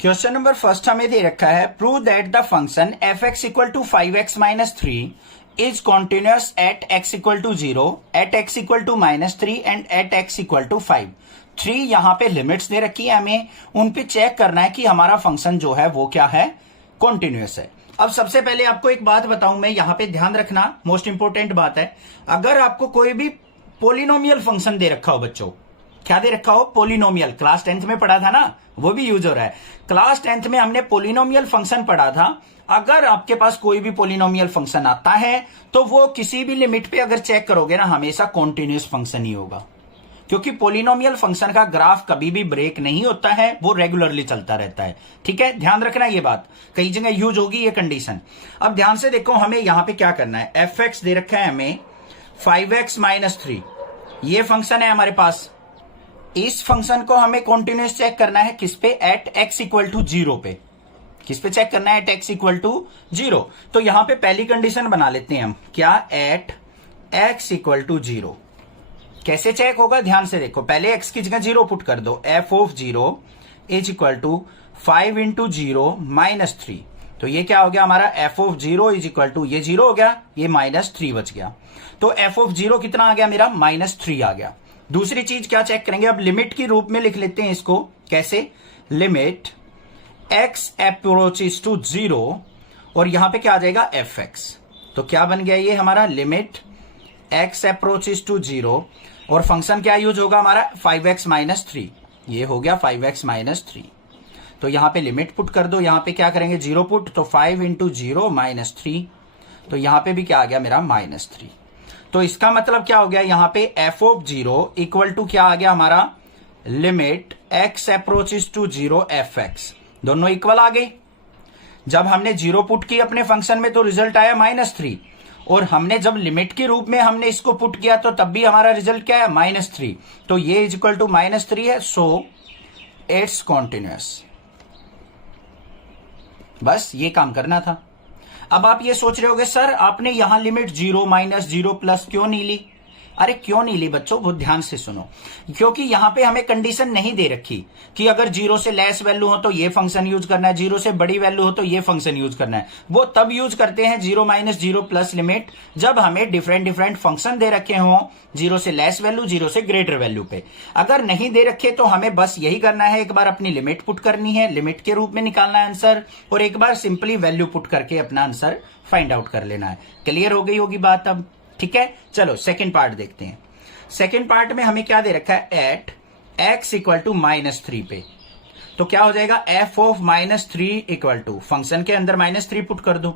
Question number first हमें दे रखा है prove that the function f x equal to 5x-3 is continuous at x equal to 0, at x equal to -3 and at x equal to 5। 3 यहाँ पे limits दे रखी है, हमें उन पे चेक करना है कि हमारा फंक्शन जो है वो क्या है, कॉन्टिन्यूअस है। अब सबसे पहले आपको एक बात बताऊं मैं, यहाँ पे ध्यान रखना, मोस्ट इंपोर्टेंट बात है। अगर आपको कोई भी पोलिनोमियल फंक्शन दे रखा हो, बच्चों क्या दे रखा हो, पोलिनोमियल, क्लास 10th में पढ़ा था ना, वो भी यूज हो रहा है। क्लास 10th में हमने पोलिनोमियल फंक्शन पढ़ा था। अगर आपके पास कोई भी पोलिनोमियल फंक्शन आता है तो वो किसी भी लिमिट पे अगर चेक करोगे ना, हमेशा कॉन्टिन्यूअस फंक्शन ही होगा, क्योंकि पोलिनोमियल फंक्शन का ग्राफ कभी भी ब्रेक नहीं होता है, वो रेगुलरली चलता रहता है। ठीक है, ध्यान रखना ये बात, कई जगह यूज होगी ये कंडीशन। अब ध्यान से देखो, हमें यहां पे क्या करना है, एफ एक्स दे रखा है हमें 5x-3, ये फंक्शन है हमारे पास। इस फंक्शन को हमें कॉन्टिन्यूअस चेक करना है किस पे, एट x इक्वल टू 0 पे। किस पे चेक करना है, एट x इक्वल टू 0। तो यहां पे पहली कंडीशन बना लेते हैं हम, क्या, एट x इक्वल टू 0। कैसे चेक होगा, ध्यान से देखो, पहले x की जगह 0 पुट कर दो, f of 0 is equal to 5 into 0 -3। तो ये क्या हो गया हमारा, f of 0 is equal to, ये 0 हो गया, ये -3 बच गया। तो f ऑफ 0 कितना आ गया मेरा, -3 आ गया। दूसरी चीज क्या चेक करेंगे, अब लिमिट की रूप में लिख लेते हैं इसको, कैसे, लिमिट x अप्रोचेस टू 0 और यहां पे क्या आ जाएगा, fx। तो क्या बन गया ये हमारा, लिमिट x अप्रोचेस टू 0 और फंक्शन क्या यूज होगा हमारा, 5x-3। ये हो गया 5x-3। तो यहां पे लिमिट पुट कर दो, यहां पे क्या करेंगे, 0 पुट, तो 5 इंटू 0 -3। तो यहां पे भी क्या आ गया मेरा, -3। तो इसका मतलब क्या हो गया, यहां पे f ऑफ 0 इक्वल टू क्या आ गया हमारा, limit x approaches to 0 fx। दोनों इक्वल आ गए। जब हमने 0 पुट की अपने फंक्शन में तो रिजल्ट आया -3, और हमने जब लिमिट के रूप में हमने इसको पुट किया तो तब भी हमारा रिजल्ट क्या है, -3। तो ये इज इक्वल टू -3 है, सो इट्स कॉन्टिन्यूअस। बस ये काम करना था। अब आप ये सोच रहे होगे, सर आपने यहां लिमिट 0 -0 प्लस क्यों नहीं ली। अरे क्यों नहीं ली बच्चों, बहुत ध्यान से सुनो, क्योंकि यहां पे हमें कंडीशन नहीं दे रखी कि अगर 0 से लेस वैल्यू हो तो ये फंक्शन यूज करना है, 0 से बड़ी वैल्यू हो तो ये फंक्शन यूज करना है। वो तब यूज करते हैं 0 -0 प्लस लिमिट, जब हमें डिफरेंट फंक्शन दे रखे हों, 0 से लेस वैल्यू, 0 से ग्रेटर वैल्यू पे। अगर नहीं दे रखे तो हमें बस यही करना है, एक बार अपनी लिमिट पुट करनी है, लिमिट के रूप में निकालना है आंसर, और एक बार सिंपली वैल्यू पुट करके अपना आंसर फाइंड आउट कर लेना है। क्लियर हो गई होगी बात अब, ठीक है। चलो सेकेंड पार्ट देखते हैं। सेकेंड पार्ट में हमें क्या दे रखा है, एट x इक्वल टू -3 पे। तो क्या हो जाएगा, f of -3 equal to, function के अंदर -3 पुट कर दो,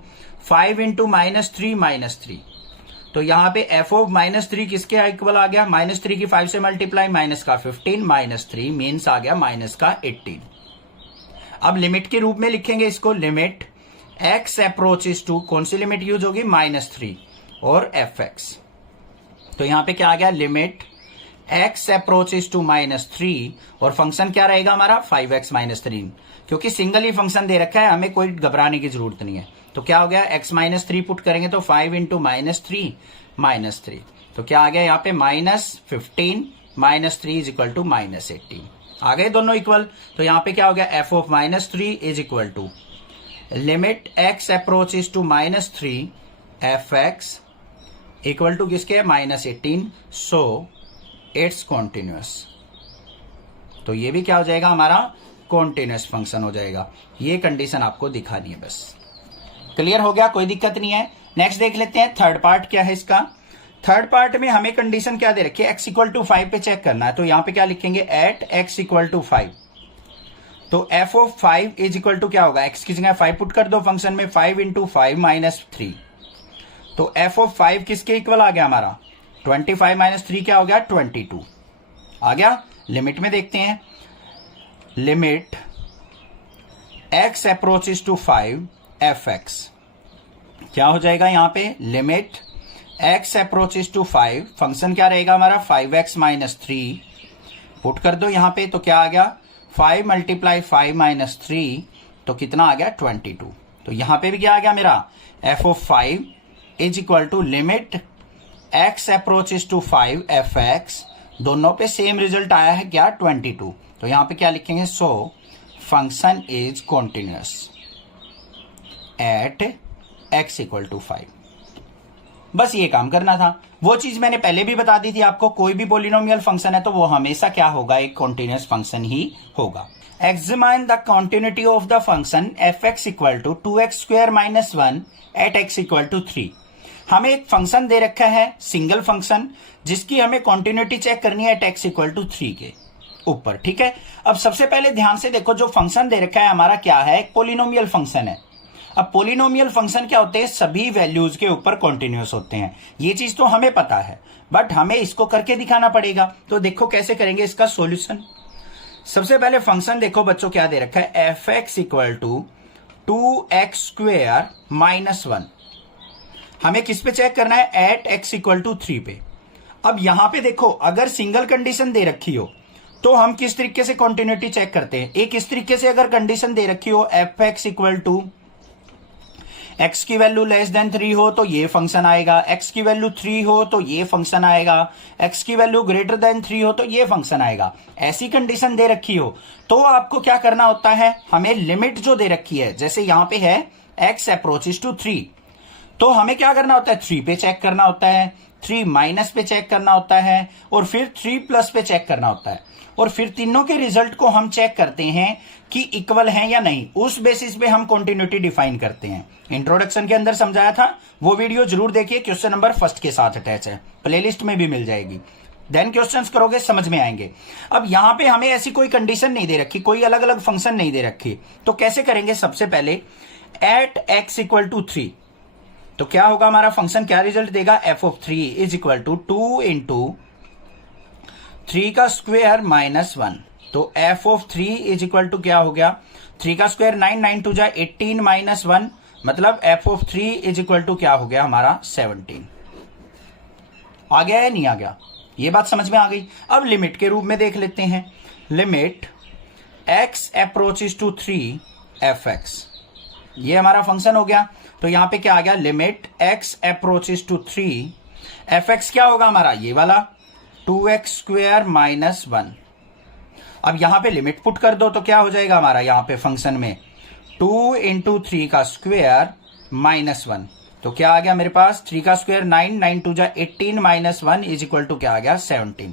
5 इंटू -3 तो यहां पे f ऑफ -3 किसके इक्वल आ गया, -3 की 5 से मल्टीप्लाई, माइनस का 15, -3 मीन्स आ गया माइनस का 18। अब लिमिट के रूप में लिखेंगे इसको, लिमिट x अप्रोचेस टू, कौन सी लिमिट यूज होगी, -3 और fx। तो यहां पे क्या आ गया, लिमिट x अप्रोचेस टू -3 और फंक्शन क्या रहेगा हमारा, 5x-3। क्योंकि सिंगल ही फंक्शन दे रखा है, हमें कोई घबराने की जरूरत नहीं है। तो क्या हो गया, x-3 पुट करेंगे तो 5 इंटू -3 तो क्या आ गया यहाँ पे, -15 -3 इज इक्वल टू -18। आ गए दोनों इक्वल। तो यहाँ पे क्या हो गया, f of -3 is equal to limit x approaches to -3 fx equal to किसके, -18, सो इट्स कॉन्टिन्यूअस। तो ये भी क्या हो जाएगा हमारा, कॉन्टिन्यूअस फंक्शन हो जाएगा। ये कंडीशन आपको दिखानी है बस। क्लियर हो गया, कोई दिक्कत नहीं है। नेक्स्ट देख लेते हैं थर्ड पार्ट क्या है इसका। थर्ड पार्ट में हमें कंडीशन क्या दे रखी है, x इक्वल टू 5 पे चेक करना है। तो यहां पे क्या लिखेंगे, एट x इक्वल टू 5। तो f of 5 is equal to क्या होगा, x की जगह 5 पुट कर दो फंक्शन में, 5 इंटू 5 -3। तो f ऑफ 5 किसके इक्वल आ गया हमारा, 25 -3 क्या हो गया, 22 आ गया। लिमिट में देखते हैं, limit x approaches to 5 fx क्या हो जाएगा यहां पे, limit x approaches to 5, function क्या रहेगा हमारा, 5x-3 पुट कर दो यहां पे। तो क्या आ गया, 5 मल्टीप्लाई 5 -3 तो कितना आ गया, 22। तो यहां पे भी क्या आ गया मेरा, f of 5 is equal to limit x approaches to 5 fx, दोनों पे सेम रिजल्ट आया है क्या, 22। तो यहां पे क्या लिखेंगे, so function is continuous at x equal to 5। बस ये काम करना था। वो चीज मैंने पहले भी बता दी थी आपको, कोई भी पोलिनोमियल फंक्शन है तो वो हमेशा क्या होगा, एक कॉन्टिन्यूअस फंक्शन ही होगा। Examine the continuity of the function f(x) equal to 2x square minus 1 at x equal to 3। हमें एक फंक्शन दे रखा है, सिंगल फंक्शन, जिसकी हमें कॉन्टिन्यूटी चेक करनी है एट x इक्वल टू 3 के ऊपर। ठीक है, अब सबसे पहले ध्यान से देखो, जो फंक्शन दे रखा है हमारा क्या है, एक पोलिनोमियल फंक्शन है। अब पोलिनोमियल फंक्शन क्या होते हैं, सभी वैल्यूज के ऊपर कॉन्टिन्यूअस होते हैं। ये चीज तो हमें पता है, बट हमें इसको करके दिखाना पड़ेगा। तो देखो कैसे करेंगे इसका सॉल्यूशन। सबसे पहले फंक्शन देखो बच्चों क्या दे रखा है, f x equal to 2x square minus 1। हमें किस पे चेक करना है, एट x इक्वल टू 3 पे। अब यहां पे देखो, अगर सिंगल कंडीशन दे रखी हो तो हम किस तरीके से कॉन्टिन्यूटी चेक करते हैं, एक इस तरीके से अगर कंडीशन दे रखी हो f x equal to x की वैल्यू लेस देन 3 हो तो ये फंक्शन आएगा, x की वैल्यू 3 हो तो ये फंक्शन आएगा, x की वैल्यू ग्रेटर देन 3 हो तो ये फंक्शन आएगा। ऐसी कंडीशन दे रखी हो तो आपको क्या करना होता है, हमें लिमिट जो दे रखी है, जैसे यहां पे है x अप्रोचेस टू 3, तो हमें क्या करना होता है, 3 पे चेक करना होता है, 3 माइनस पे चेक करना होता है, और फिर 3 प्लस पे चेक करना होता है, और फिर तीनों के रिजल्ट को हम चेक करते हैं कि इक्वल हैं या नहीं। उस बेसिस पे हम कॉन्टिन्यूटी डिफाइन करते हैं। इंट्रोडक्शन के अंदर समझाया था, वो वीडियो जरूर देखिए, क्वेश्चन नंबर 1 के साथ अटैच है, प्लेलिस्ट में भी मिल जाएगी। देन क्वेश्चंस करोगे समझ में आएंगे। अब यहां पे हमें ऐसी कोई कंडीशन नहीं दे रखी, कोई अलग अलग फंक्शन नहीं दे रखी, तो कैसे करेंगे, सबसे पहले एट x इक्वल टू 3, तो क्या होगा हमारा फंक्शन, क्या रिजल्ट देगा, f of 3 is equal to 2 into 3 का स्क्वायर माइनस 1। तो f of 3 is equal to क्या हो गया, 3 का स्क्वायर 9, 9 टू जा 18 माइनस 1, मतलब f of 3 is equal to क्या हो गया हमारा 17। आ गया या नहीं आ गया, ये बात समझ में आ गई। अब लिमिट के रूप में देख लेते हैं, limit x approaches to 3 fx, ये हमारा फंक्शन हो गया। तो यहां पे क्या आ गया, limit x approaches to 3 fx क्या होगा हमारा, ये वाला 2x स्क्वायर माइनस 1। अब यहां पे लिमिट पुट कर दो तो क्या हो जाएगा हमारा, यहां पे फंक्शन में 2 इंटू 3 का स्क्वायर माइनस 1, तो क्या आ गया मेरे पास, 3 का स्क्वायर 9, 9 टू जा 18 माइनस 1 इज इक्वल टू क्या आ गया 17।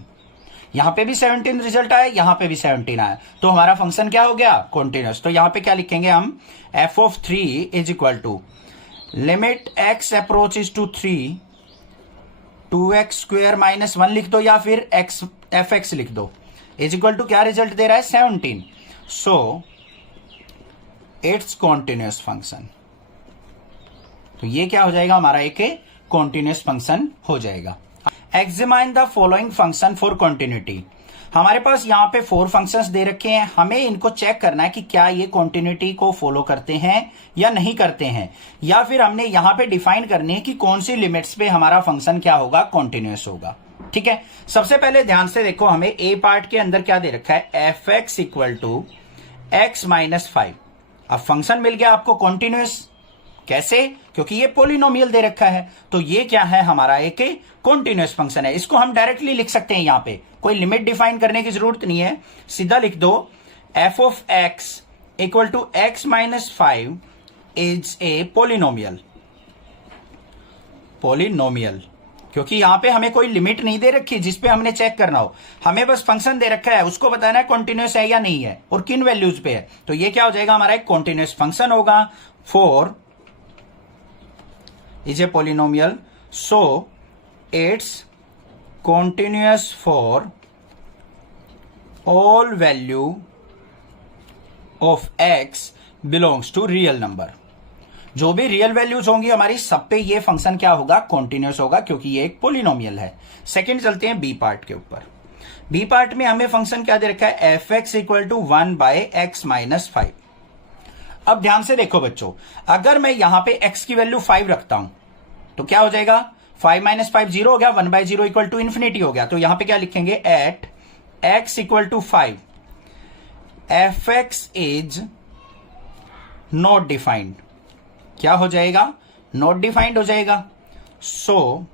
यहां पे भी 17 रिजल्ट आया, यहां पे भी 17 आया, तो हमारा फंक्शन क्या हो गया, कॉन्टिन्यूअस। तो यहां पे क्या लिखेंगे हम, f of 3 is equal to limit x approaches to 3 2x square minus 1 लिख दो, या फिर x fx लिख दो, इज इक्वल टू क्या रिजल्ट दे रहा है 17। सो इट्स कॉन्टिन्यूअस फंक्शन, तो ये क्या हो जाएगा हमारा, एक कॉन्टिन्यूअस फंक्शन हो जाएगा। Examine the following function for continuity. हमारे पास यहाँ पे 4 फंक्शंस दे रखे हैं, हमें इनको चेक करना है कि क्या ये कॉन्टिन्यूटी को फॉलो करते हैं या नहीं करते हैं, या फिर हमने यहाँ पे डिफाइन करनी है कि कौन सी लिमिट्स पे हमारा फंक्शन क्या होगा, कॉन्टिन्यूअस होगा। ठीक है, सबसे पहले ध्यान से देखो, हमें ए पार्ट के अंदर क्या दे रखा है, f x equal to x minus 5। अब फंक्शन मिल गया आपको कॉन्टिन्यूअस, कैसे, क्योंकि ये पोलिनोमियल दे रखा है, तो ये क्या है हमारा, एक कॉन्टिन्यूअस फंक्शन है। इसको हम डायरेक्टली लिख सकते हैं, यहां पे कोई लिमिट डिफाइन करने की जरूरत नहीं है, सीधा लिख दो f of x equal to x minus 5 is a polynomial. Polynomial क्योंकि यहां पे हमें कोई लिमिट नहीं दे रखी जिसपे हमने चेक करना हो, हमें बस फंक्शन दे रखा है, उसको बताना है कॉन्टिन्यूअस है या नहीं है और किन वैल्यूज पे है। तो ये क्या हो जाएगा हमारा, एक कॉन्टिन्यूअस फंक्शन होगा। 4 is a polynomial, so it's continuous for all value of x belongs to real number। जो भी रियल वैल्यूज होंगी हमारी, सब पे ये फंक्शन क्या होगा, कॉन्टिन्यूअस होगा, क्योंकि ये एक पोलिनोमियल है। सेकंड चलते हैं बी पार्ट के ऊपर। बी पार्ट में हमें फंक्शन क्या दे रखा है, f x equal to 1 by x minus 5। अब ध्यान से देखो बच्चों, अगर मैं यहां पे x की वैल्यू 5 रखता हूं तो क्या हो जाएगा, 5 माइनस 5 0 हो गया, 1 बाय 0 इक्वल टू इन्फिनिटी हो गया। तो यहां पे क्या लिखेंगे, at x equal to 5 f x is not defined. क्या हो जाएगा, नॉट डिफाइंड हो जाएगा। So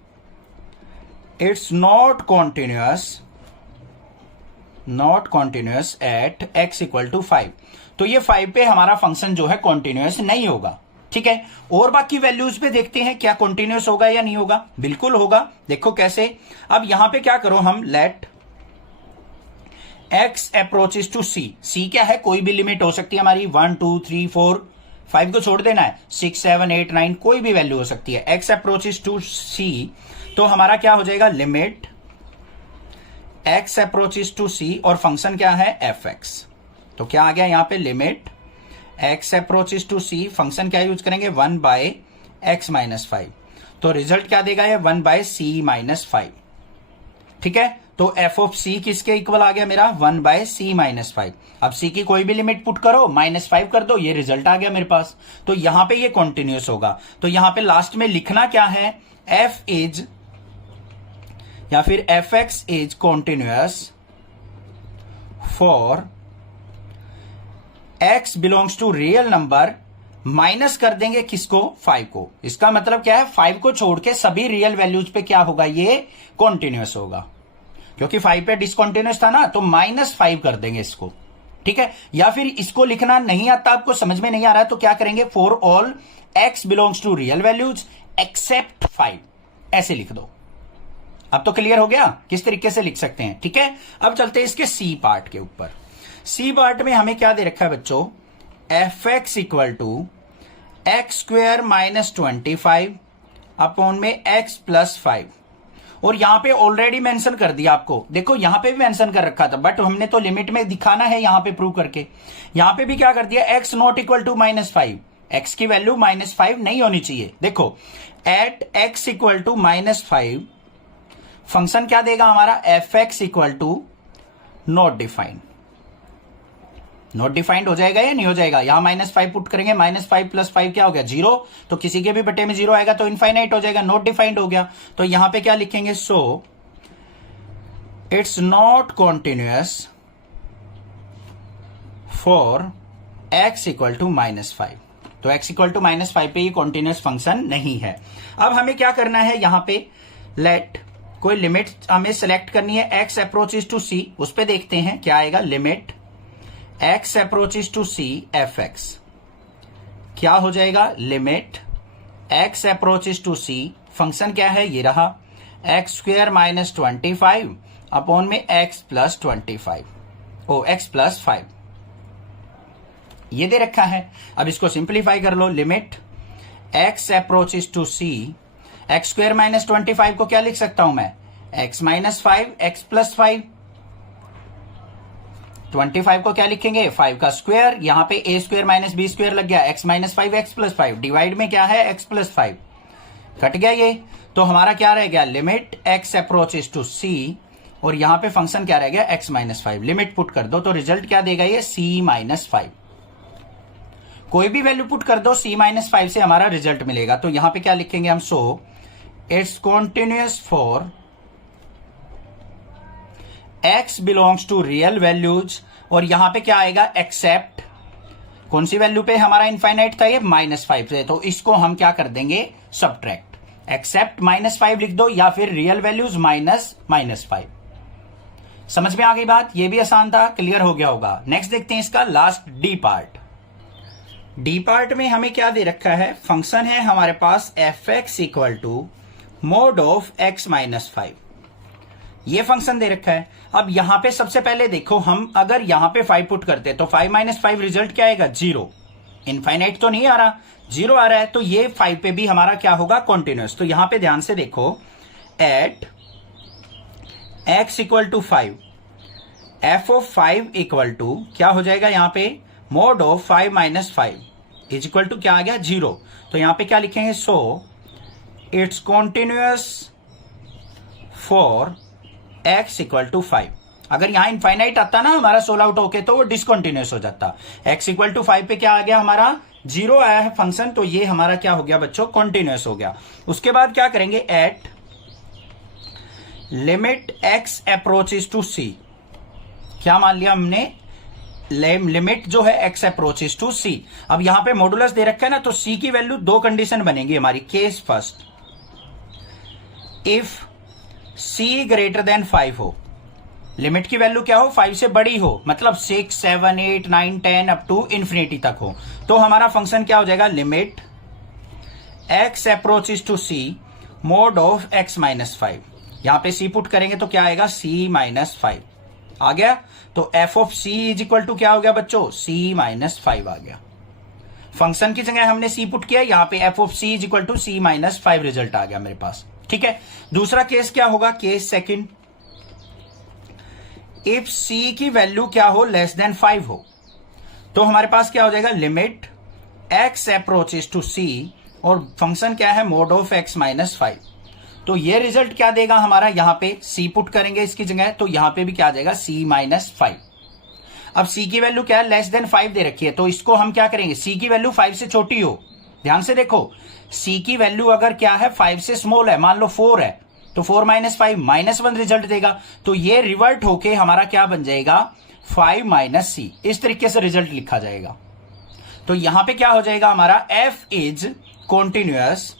it's not continuous at x equal to 5। तो ये 5 पे हमारा फंक्शन जो है कॉन्टिन्यूअस नहीं होगा। ठीक है, और बाकी वैल्यूज पे देखते हैं क्या कॉन्टिन्यूअस होगा या नहीं होगा। बिल्कुल होगा, देखो कैसे। अब यहां पे क्या करो हम, let x approaches to c। c क्या है, कोई भी लिमिट हो सकती है हमारी, 1 2 3 4 5 को छोड़ देना है, 6 7 8 9 कोई भी वैल्यू हो सकती है। x अप्रोचेस टू c, तो हमारा क्या हो जाएगा, limit x approaches to c और फंक्शन क्या है fx। तो क्या आ गया यहां पे, limit x approaches to c, function क्या यूज करेंगे, 1 बाय x माइनस 5। तो रिजल्ट क्या देगा ये, 1 बाय c माइनस 5। ठीक है, तो f ऑफ c किसके इक्वल आ गया मेरा, 1 बाय c माइनस 5। अब c की कोई भी लिमिट पुट करो, -5 कर दो, ये रिजल्ट आ गया मेरे पास। तो यहां पे ये कॉन्टिन्यूअस होगा। तो यहां पे लास्ट में लिखना क्या है, f इज या फिर fx is continuous for x belongs to real number, minus कर देंगे किसको, 5 को। इसका मतलब क्या है, 5 को छोड़ के सभी रियल वैल्यूज पे क्या होगा, ये कॉन्टिन्यूअस होगा। क्योंकि 5 पे डिसकॉन्टिन्यूअस था ना, तो -5 कर देंगे इसको। ठीक है, या फिर इसको लिखना नहीं आता, आपको समझ में नहीं आ रहा है, तो क्या करेंगे, for all x belongs to real values except 5, ऐसे लिख दो। अब तो क्लियर हो गया किस तरीके से लिख सकते हैं। ठीक है, अब चलते हैं इसके सी पार्ट के ऊपर। सी पार्ट में हमें क्या दे रखा है बच्चों, fx equal to x square minus 25 upon में x प्लस 5। और यहां पे ऑलरेडी मेंशन कर दिया आपको, देखो यहां पे भी मेंशन कर रखा था, बट हमने तो लिमिट में दिखाना है यहां पे प्रूव करके। यहां पे भी क्या कर दिया, x not equal to -5, x की वैल्यू -5 नहीं होनी चाहिए। देखो at x equal to -5 function क्या देगा हमारा, fx equal to not defined. Not defined हो जाएगा या नहीं हो जाएगा, यहां -5 पुट करेंगे, -5 प्लस 5 क्या हो गया, 0। तो किसी के भी बटे में 0 आएगा तो इनफाइनाइट हो जाएगा, नॉट डिफाइंड हो गया। तो यहां पे क्या लिखेंगे, so it's not continuous for x equal to -5। तो x इक्वल टू -5 पे ये कॉन्टिन्यूअस फंक्शन नहीं है। अब हमें क्या करना है, यहां पे लेट कोई लिमिट हमें सेलेक्ट करनी है, x अप्रोचेस टू c, उस पे देखते हैं क्या आएगा, limit x approaches to c fx। क्या हो जाएगा, limit x approaches to c, function क्या है, ये रहा x स्क्वेयर माइनस 25 अपॉन में x प्लस 25 x प्लस 5, ये दे रखा है। अब इसको सिंप्लीफाई कर लो, limit x approaches to c, x square minus 25 को क्या लिख सकता हूं मैं, x माइनस 5 x प्लस 5। 25 को क्या लिखेंगे, 5 का स्क्वायर, यहां पे a square minus b square लग गया, x minus 5 x plus 5, divide में क्या है, x प्लस 5, कट गया ये। तो हमारा क्या रह गया, limit x approaches to c, और यहां पे फंक्शन क्या रह गया, x माइनस 5। लिमिट पुट कर दो तो रिजल्ट क्या देगा ये, c माइनस 5। कोई भी वैल्यू पुट कर दो, c माइनस 5 से हमारा रिजल्ट मिलेगा। तो यहां पे क्या लिखेंगे हम, so it's continuous for x belongs to real values, और यहां पे क्या आएगा, एक्सेप्ट कौन सी वैल्यू पे हमारा इनफाइनाइट था ये, -5 से। तो इसको हम क्या कर देंगे, सब्ट्रैक्ट, एक्सेप्ट -5 लिख दो, या फिर रियल वैल्यूज -5। समझ में आ गई बात, ये भी आसान था, क्लियर हो गया होगा। नेक्स्ट देखते हैं इसका last D part. D part में हमें क्या दे रखा है, फंक्शन है हमारे पास fx equal to mod of x minus 5, ये फंक्शन दे रखा है। अब यहां पे सबसे पहले देखो, हम अगर यहां पे 5 पुट करते तो 5 माइनस 5 रिजल्ट क्या आएगा, 0। इनफाइनाइट तो नहीं आ रहा, 0 आ रहा है, तो ये 5 पे भी हमारा क्या होगा, कॉन्टिन्यूअस। तो यहां पे ध्यान से देखो, at x equal to 5 f of 5 equal to क्या हो जाएगा, यहां पे mod of 5 minus 5 is equal to क्या आ गया, 0। तो यहां पे क्या लिखेंगे, so it's continuous for x equal to 5। अगर यहां इनफाइनाइट आता ना हमारा सोल आउट होके, तो वो डिसकॉन्टिन्यूअस हो जाता। x इक्वल टू 5 पे क्या आ गया, हमारा 0 आया है फंक्शन, तो ये हमारा क्या हो गया बच्चों, कॉन्टिन्यूअस हो गया। उसके बाद क्या करेंगे, at limit x approaches to c, क्या मान लिया हमने, लिमिट जो है x अप्रोचेस टू c। अब यहां पे मॉडुलस दे रखा है ना, तो c की वैल्यू 2 कंडीशन बनेगी हमारी। Case first, if c greater than 5 हो, लिमिट की वैल्यू क्या हो, 5 से बड़ी हो, मतलब 6, 7, 8, 9, 10 अप टू इन्फिनिटी तक हो। तो हमारा फंक्शन क्या हो जाएगा, limit x approaches to c mod of x minus 5। यहां पे c पुट करेंगे तो क्या आएगा, c माइनस 5 आ गया। तो f of c is equal to क्या हो गया बच्चों, c माइनस 5 आ गया। फंक्शन की जगह हमने c पुट किया, यहां पे f of c is equal to c minus 5 result आ गया मेरे पास। ठीक है, दूसरा केस क्या होगा, केस सेकंड, इफ c की वैल्यू क्या हो, लेस देन 5 हो, तो हमारे पास क्या हो जाएगा, limit x approaches to c और फंक्शन क्या है, मोड ऑफ x माइनस 5। तो ये रिजल्ट क्या देगा हमारा, यहां पे c पुट करेंगे इसकी जगह, तो यहां पे भी क्या आ जाएगा, c माइनस 5। अब c की वैल्यू क्या है, लेस देन 5 दे रखी है, तो इसको हम क्या करेंगे, c की वैल्यू 5 से छोटी हो, ध्यान से देखो, c की वैल्यू अगर क्या है, 5 से स्मॉल है, मान लो 4 है, तो 4 माइनस 5 माइनस 1 रिजल्ट देगा। तो ये रिवर्ट होके हमारा क्या बन जाएगा, 5 माइनस c, इस तरीके से रिजल्ट लिखा जाएगा। तो यहां पे क्या हो जाएगा हमारा, f इज कॉन्टिन्यूअस,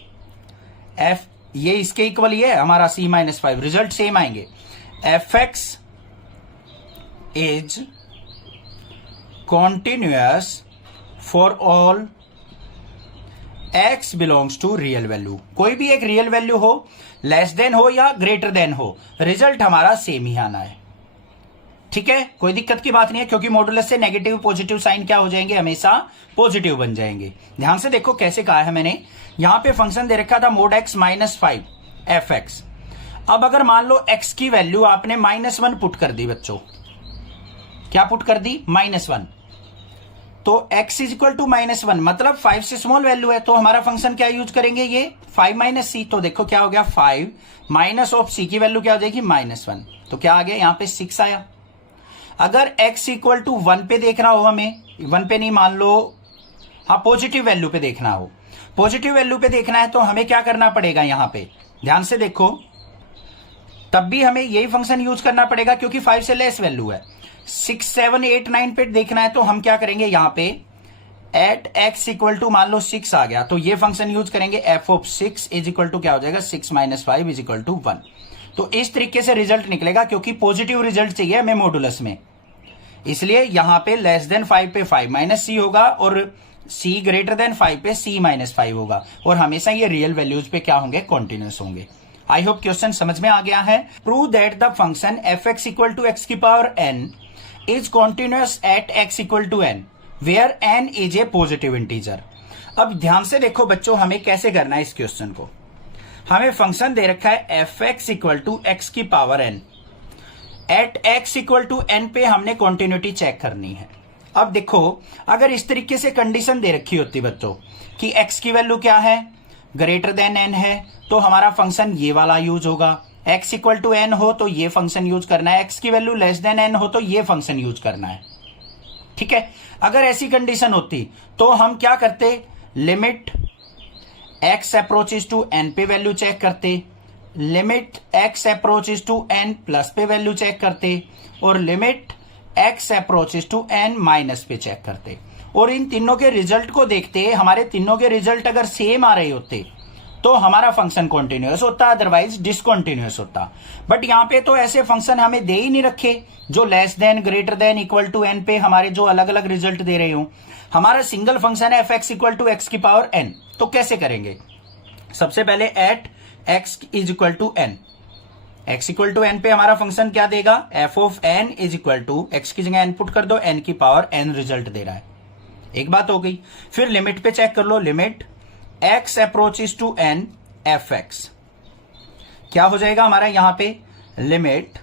f ये इसके इक्वल ही है हमारा c माइनस 5, रिजल्ट सेम आएंगे, fx is continuous for all x belongs to real value. कोई भी एक रियल वैल्यू हो, लेस देन हो या ग्रेटर देन हो, रिजल्ट हमारा सेम ही आना है। ठीक है, कोई दिक्कत की बात नहीं है, क्योंकि मॉडुलस से नेगेटिव पॉजिटिव साइन क्या हो जाएंगे, हमेशा पॉजिटिव बन जाएंगे। ध्यान से देखो कैसे कहा है मैंने, यहां पे फंक्शन दे रखा था मोड x माइनस 5 fx। अब अगर मान लो x की वैल्यू आपने -1 पुट कर दी बच्चों, क्या पुट कर दी, -1, तो x इज इक्वल टू -1, मतलब 5 से स्मॉल वैल्यू है, तो हमारा फंक्शन क्या यूज करेंगे, ये 5 माइनस c। तो देखो क्या हो गया, 5 माइनस ऑफ c की वैल्यू क्या हो जाएगी, -1, तो क्या आ गया, यहां पे 6 आया। अगर x इक्वल टू 1 पे देखना हो हमें, 1 पे नहीं, मान लो हाँ पॉजिटिव वैल्यू पे देखना हो, पॉजिटिव वैल्यू पे देखना है, तो हमें क्या करना पड़ेगा, यहां पे ध्यान से देखो, तब भी हमें यही फंक्शन यूज करना पड़ेगा, क्योंकि 5 से लेस वैल्यू है। 6, 7, 8, 9 पे देखना है, तो हम क्या करेंगे, यहां पे एट x इक्वल टू मान लो 6 आ गया, तो ये फंक्शन यूज करेंगे, f of 6 is equal to क्या हो जाएगा, 6 माइनस 5 इज इक्वल टू 1। तो इस तरीके से रिजल्ट निकलेगा, क्योंकि पॉजिटिव रिजल्ट चाहिए हमें मॉडुलस में, इसलिए यहां पे लेस देन 5 पे 5 माइनस c होगा, और c ग्रेटर देन 5 पे c माइनस 5 होगा, और हमेशा ये रियल वैल्यूज पे क्या होंगे, कॉन्टिन्यूस होंगे। आई होप क्वेश्चन समझ में आ गया है। Prove that the function fx equal to x की power n is continuous at x equal to n where n is a positive integer. अब ध्यान से देखो बच्चों, हमें कैसे करना है इस क्वेश्चन को, हमें फंक्शन दे रखा है fx इक्वल टू x की power n, at x equal to n पे हमने कॉन्टिन्यूटी चेक करनी है। अब देखो, अगर इस तरीके से कंडीशन दे रखी होती बच्चों कि x की वैल्यू क्या है, ग्रेटर देन n है, तो हमारा फंक्शन ये वाला यूज होगा, x इक्वल टू n हो तो ये फंक्शन यूज करना है, x की वैल्यू लेस देन n हो तो ये फंक्शन यूज करना है। ठीक है, अगर ऐसी कंडीशन होती तो हम क्या करते, limit x approaches to n पे वैल्यू चेक करते, limit x approaches to n plus पे वैल्यू चेक करते, और limit x approaches to n minus पे चेक करते, और इन तीनों के रिजल्ट को देखते, हमारे तीनों के रिजल्ट अगर सेम आ रहे होते तो हमारा फंक्शन कॉन्टिन्यूअस होता, अदरवाइज डिसकॉन्टिन्यूअस होता। बट यहां पे तो ऐसे फंक्शन हमें दे ही नहीं रखे जो less than, greater than, equal to n पे हमारे जो अलग अलग रिजल्ट दे रहे हो। हमारा सिंगल फंक्शन है fx इक्वल टू x की पावर n, तो कैसे करेंगे, सबसे पहले at x is equal to n, x equal to n पे हमारा फंक्शन क्या देगा, f of n is equal to x की जगह n पुट कर दो, n की पावर n रिजल्ट दे रहा है, एक बात हो गई। फिर लिमिट पे चेक कर लो, limit x approaches to n fx, क्या हो जाएगा हमारा यहां पे, limit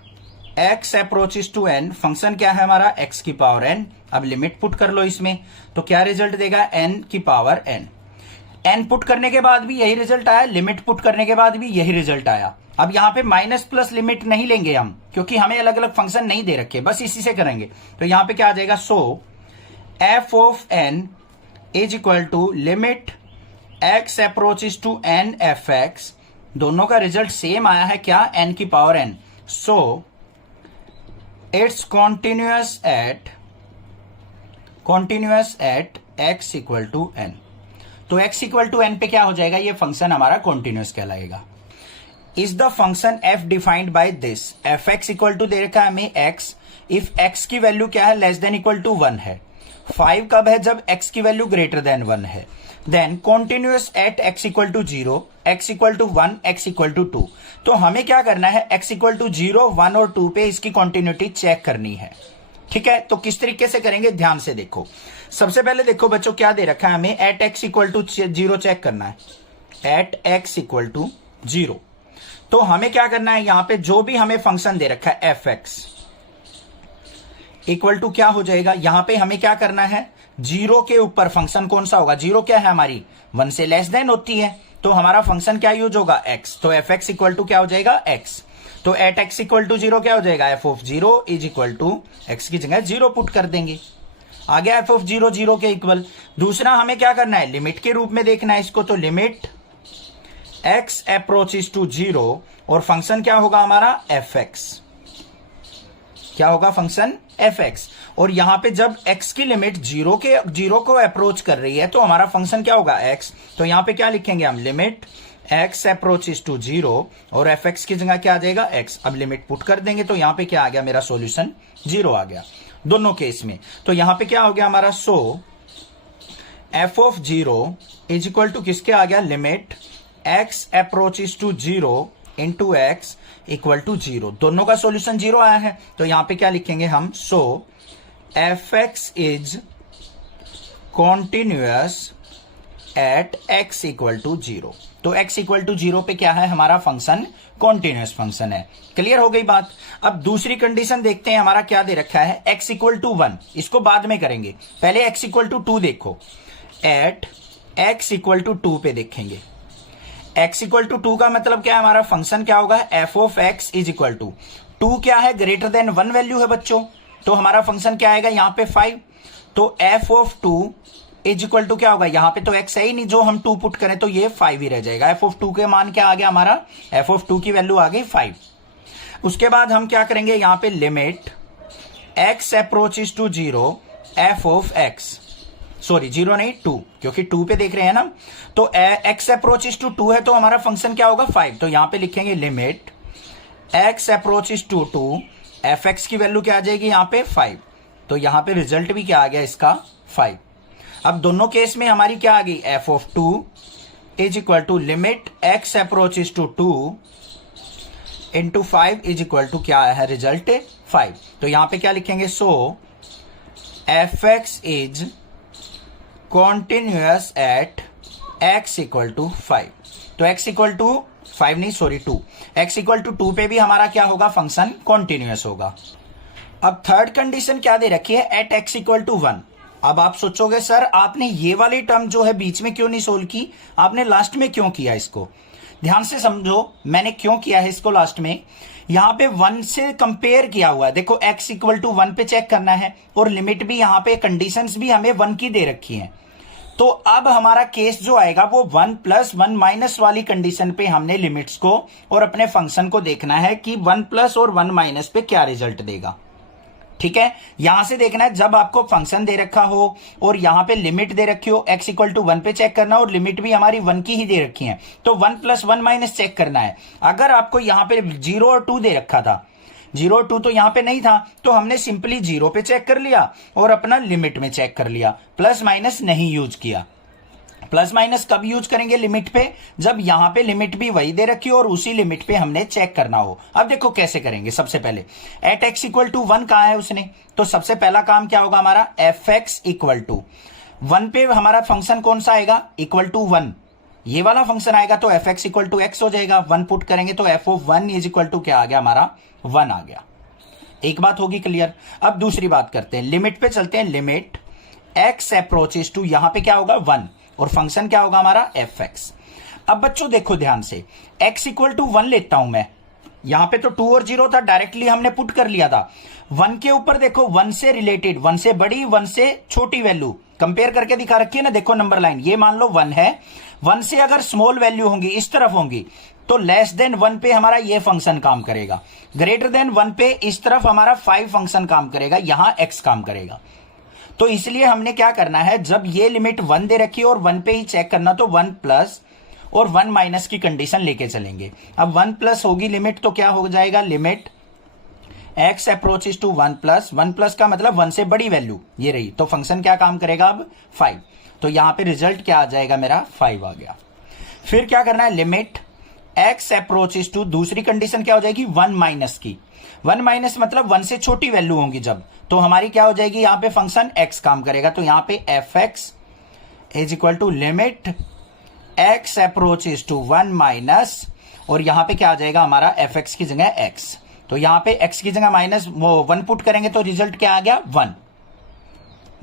x approaches to n, function क्या है हमारा x की पावर n, अब लिमिट पुट कर लो इसमें, तो क्या रिजल्ट देगा, n की पावर n। n पुट करने के बाद भी यही रिजल्ट आया, लिमिट पुट करने के बाद भी यही रिजल्ट आया। अब यहां पे माइनस प्लस लिमिट नहीं लेंगे हम, क्योंकि हमें अलग अलग फंक्शन नहीं दे रखे, बस इसी से करेंगे। तो यहां पे क्या आ जाएगा, so f of n is equal to limit x approaches to n fx, दोनों का रिजल्ट सेम आया है क्या, n की power n, so it's continuous at x equal to n। तो x इक्वल टू n पे क्या हो जाएगा, ये फंक्शन हमारा कॉन्टिन्यूअस कहलाएगा। Is the function f defined by this. F x equal to दे रखा है हमें एक्स, इफ एक्स की वैल्यू क्या है, लेस देन इक्वल टू 1 है। 5 कब है, जब एक्स की वैल्यू ग्रेटर देन 1 है। Then continuous at x equal to 0, x equal to 1, x equal to 2। तो हमें क्या करना है, एक्स इक्वल टू 0, 1 और 2 पे इसकी कॉन्टिन्यूटी चेक करनी है। ठीक है, तो किस तरीके से करेंगे, ध्यान से देखो। सबसे पहले देखो बच्चों क्या दे रखा है हमें, at x equal to 0 check करना है, एट एक्स इक्वल टू 0। तो हमें क्या करना है, यहां पे जो भी हमें फंक्शन दे रखा है एफ एक्स इक्वल टू क्या हो जाएगा, यहां पे हमें क्या करना है, 0 के ऊपर फंक्शन कौन सा होगा, 0 क्या है हमारी 1 से लेस देन होती है, तो हमारा फंक्शन क्या यूज होगा, x। तो एफ एक्स इक्वल टू क्या हो जाएगा, x। तो एट एक्स इक्वल टू 0 क्या हो जाएगा, f of 0 is equal to x की जगह 0 पुट कर देंगे, आ गया एफ ऑफ 0 0 के इक्वल। दूसरा हमें क्या करना है, लिमिट के रूप में देखना है इसको, तो लिमिट x अप्रोचेस टू 0 और फंक्शन क्या होगा हमारा एफ एक्स, क्या होगा फंक्शन एफ एक्स। और यहां पे जब x की लिमिट 0 को अप्रोच कर रही है तो हमारा फंक्शन क्या होगा x। तो यहां पे क्या लिखेंगे हम, लिमिट x अप्रोचेस टू 0 और एफ एक्स की जगह क्या आ जाएगा x। अब लिमिट पुट कर देंगे तो यहां पे क्या आ गया, मेरा सॉल्यूशन 0 आ गया दोनों केस में। तो यहां पे क्या हो गया हमारा, so f of 0 is equal to किसके आ गया, limit x approaches to 0 into x equal to 0। दोनों का सॉल्यूशन 0 आया है, तो यहां पे क्या लिखेंगे हम, so f x is continuous at x equal to 0। तो x इक्वल टू 0 पे क्या है, हमारा फंक्शन कॉन्टिन्यूअस फंक्शन है। क्लियर हो गई बात। अब दूसरी कंडीशन देखते हैं, हमारा क्या दे रखा है, x इक्वल टू 1, इसको बाद में करेंगे, पहले x इक्वल टू 2 देखो। एट x इक्वल टू 2 पे देखेंगे, x इक्वल टू 2 का मतलब क्या है, हमारा फंक्शन क्या होगा, f of x is equal to 2 क्या है, ग्रेटर देन 1 वैल्यू है बच्चों, तो हमारा फंक्शन क्या आएगा यहां पे 5। तो f of 2 is equal to क्या होगा, यहां पे तो x है ही नहीं, जो हम 2 पुट करें तो ये 5 ही रह जाएगा। एफ ऑफ 2 के मान क्या आ गया हमारा, एफ ऑफ 2 की वैल्यू आ गई 5। उसके बाद हम क्या करेंगे, यहां पे limit x approaches to 0 f of x, sorry 0 नहीं 2, क्योंकि 2 पे देख रहे हैं ना, तो x अप्रोचेस टू 2 है तो हमारा फंक्शन क्या होगा 5। तो यहां पे लिखेंगे limit x approaches to 2, f x की वैल्यू क्या आ जाएगी यहां पे 5। तो यहां पे रिजल्ट भी क्या आ गया इसका 5। अब दोनों केस में हमारी क्या आ गई, f of 2 is equal to limit x approaches to 2 into 5 is equal to क्या है, रिजल्ट 5। तो यहां पे क्या लिखेंगे, so f x is continuous at x equal to 5। तो x इक्वल टू 5 नहीं सॉरी 2, x इक्वल टू 2 पे भी हमारा क्या होगा, फंक्शन कॉन्टिन्यूअस होगा। अब थर्ड कंडीशन क्या दे रखी है, एट x इक्वल टू 1। अब आप सोचोगे सर आपने ये वाली टर्म जो है बीच में क्यों नहीं सोल्व की, आपने लास्ट में क्यों किया, इसको ध्यान से समझो मैंने क्यों किया है इसको लास्ट में। यहां पे 1 से कंपेयर किया हुआ है, देखो x इक्वल टू 1 पे चेक करना है और लिमिट भी यहां पे कंडीशंस भी हमें 1 की दे रखी हैं। तो अब हमारा केस जो आएगा वो 1 प्लस 1 माइनस वाली कंडीशन पे हमने लिमिट्स को और अपने फंक्शन को देखना है कि 1 प्लस और 1 माइनस पे क्या रिजल्ट देगा। ठीक है, यहां से देखना है जब आपको फंक्शन दे रखा हो और यहां पे लिमिट दे रखी हो, x इक्वल टू 1 पे चेक करना और लिमिट भी हमारी 1 की ही दे रखी है, तो 1 प्लस 1 माइनस चेक करना है। अगर आपको यहां पे 0 और 2 दे रखा था, 0 और 2 तो यहां पे नहीं था, तो हमने सिंपली 0 पे चेक कर लिया और अपना लिमिट में चेक कर लिया, प्लस माइनस नहीं यूज किया। प्लस माइनस कब यूज करेंगे, लिमिट पे, जब यहां पे लिमिट भी वही दे रखी हो और उसी लिमिट पे हमने चेक करना हो। अब देखो कैसे करेंगे, सबसे पहले एट x इक्वल टू 1 कहा है उसने, तो सबसे पहला काम क्या होगा हमारा, एफ एक्स इक्वल टू 1 पे हमारा फंक्शन कौन सा आएगा, इक्वल टू 1, ये वाला फंक्शन आएगा तो f x equal to x हो जाएगा। 1 पुट करेंगे तो f of 1 is equal to क्या आ गया हमारा 1 आ गया। एक बात होगी क्लियर। अब दूसरी बात करते हैं, लिमिट पे चलते हैं, लिमिट x अप्रोचेस टू, यहां पे क्या होगा 1 और फंक्शन क्या होगा हमारा एफ एक्स। अब बच्चों देखो ध्यान से, x इक्वल टू 1 लेता हूं मैं, यहां पे तो 2 और 0 था, डायरेक्टली हमने पुट कर लिया था। 1 के ऊपर देखो 1 से रिलेटेड, 1 से बड़ी 1 से छोटी वैल्यू कंपेयर करके दिखा रखी है ना, देखो नंबर लाइन, ये मान लो 1 है, 1 से अगर स्मॉल वैल्यू होंगी इस तरफ होंगी तो लेस देन 1 पे हमारा ये फंक्शन काम करेगा, ग्रेटर देन 1 पे इस तरफ हमारा 5 फंक्शन काम करेगा, यहां x काम करेगा। तो इसलिए हमने क्या करना है, जब ये लिमिट 1 दे रखी है और 1 पे ही चेक करना, तो 1 प्लस और 1 माइनस की कंडीशन लेके चलेंगे। अब 1 प्लस होगी लिमिट तो क्या हो जाएगा, limit x approaches to 1 plus का मतलब 1 से बड़ी वैल्यू ये रही, तो फंक्शन क्या काम करेगा अब 5। तो यहां पे रिजल्ट क्या आ जाएगा मेरा 5 आ गया। फिर क्या करना है, लिमिट x अप्रोचेस टू, दूसरी कंडीशन क्या हो जाएगी 1 माइनस की। 1 माइनस मतलब 1 से छोटी वैल्यू होंगी जब, तो हमारी क्या हो जाएगी यहां पे फंक्शन x काम करेगा। तो यहां पे fx is equal to limit x approaches to 1 minus, और यहां पे क्या आ जाएगा हमारा fx की जगह x। तो यहां पे x की जगह माइनस वो 1 पुट करेंगे तो रिजल्ट क्या आ गया 1।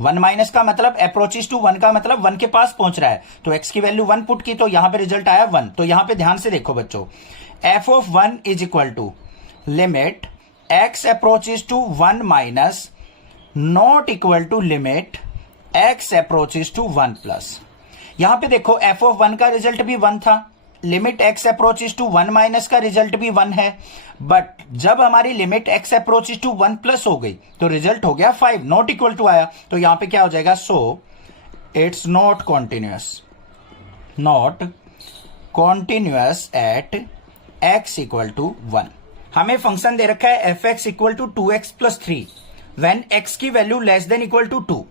1 माइनस का मतलब अप्रोचेस टू 1 का मतलब 1 के पास पहुंच रहा है, तो x की वैल्यू 1 पुट की तो यहां पे रिजल्ट आया 1। तो यहां पे ध्यान से देखो बच्चों, f of 1 is equal to limit x approaches to 1 minus not equal to limit x approaches to 1 plus. यहां पे देखो f ऑफ 1 का रिजल्ट भी 1 था, limit x approaches to 1 minus का रिजल्ट भी 1 है, बट जब हमारी limit x approaches to 1 plus हो गई तो रिजल्ट हो गया 5, नॉट इक्वल टू आया। तो यहां पे क्या हो जाएगा, so it's not continuous at x equal to 1। हमें फंक्शन दे रखा है fx equal to 2x plus 3 when x की value less than equal to 2।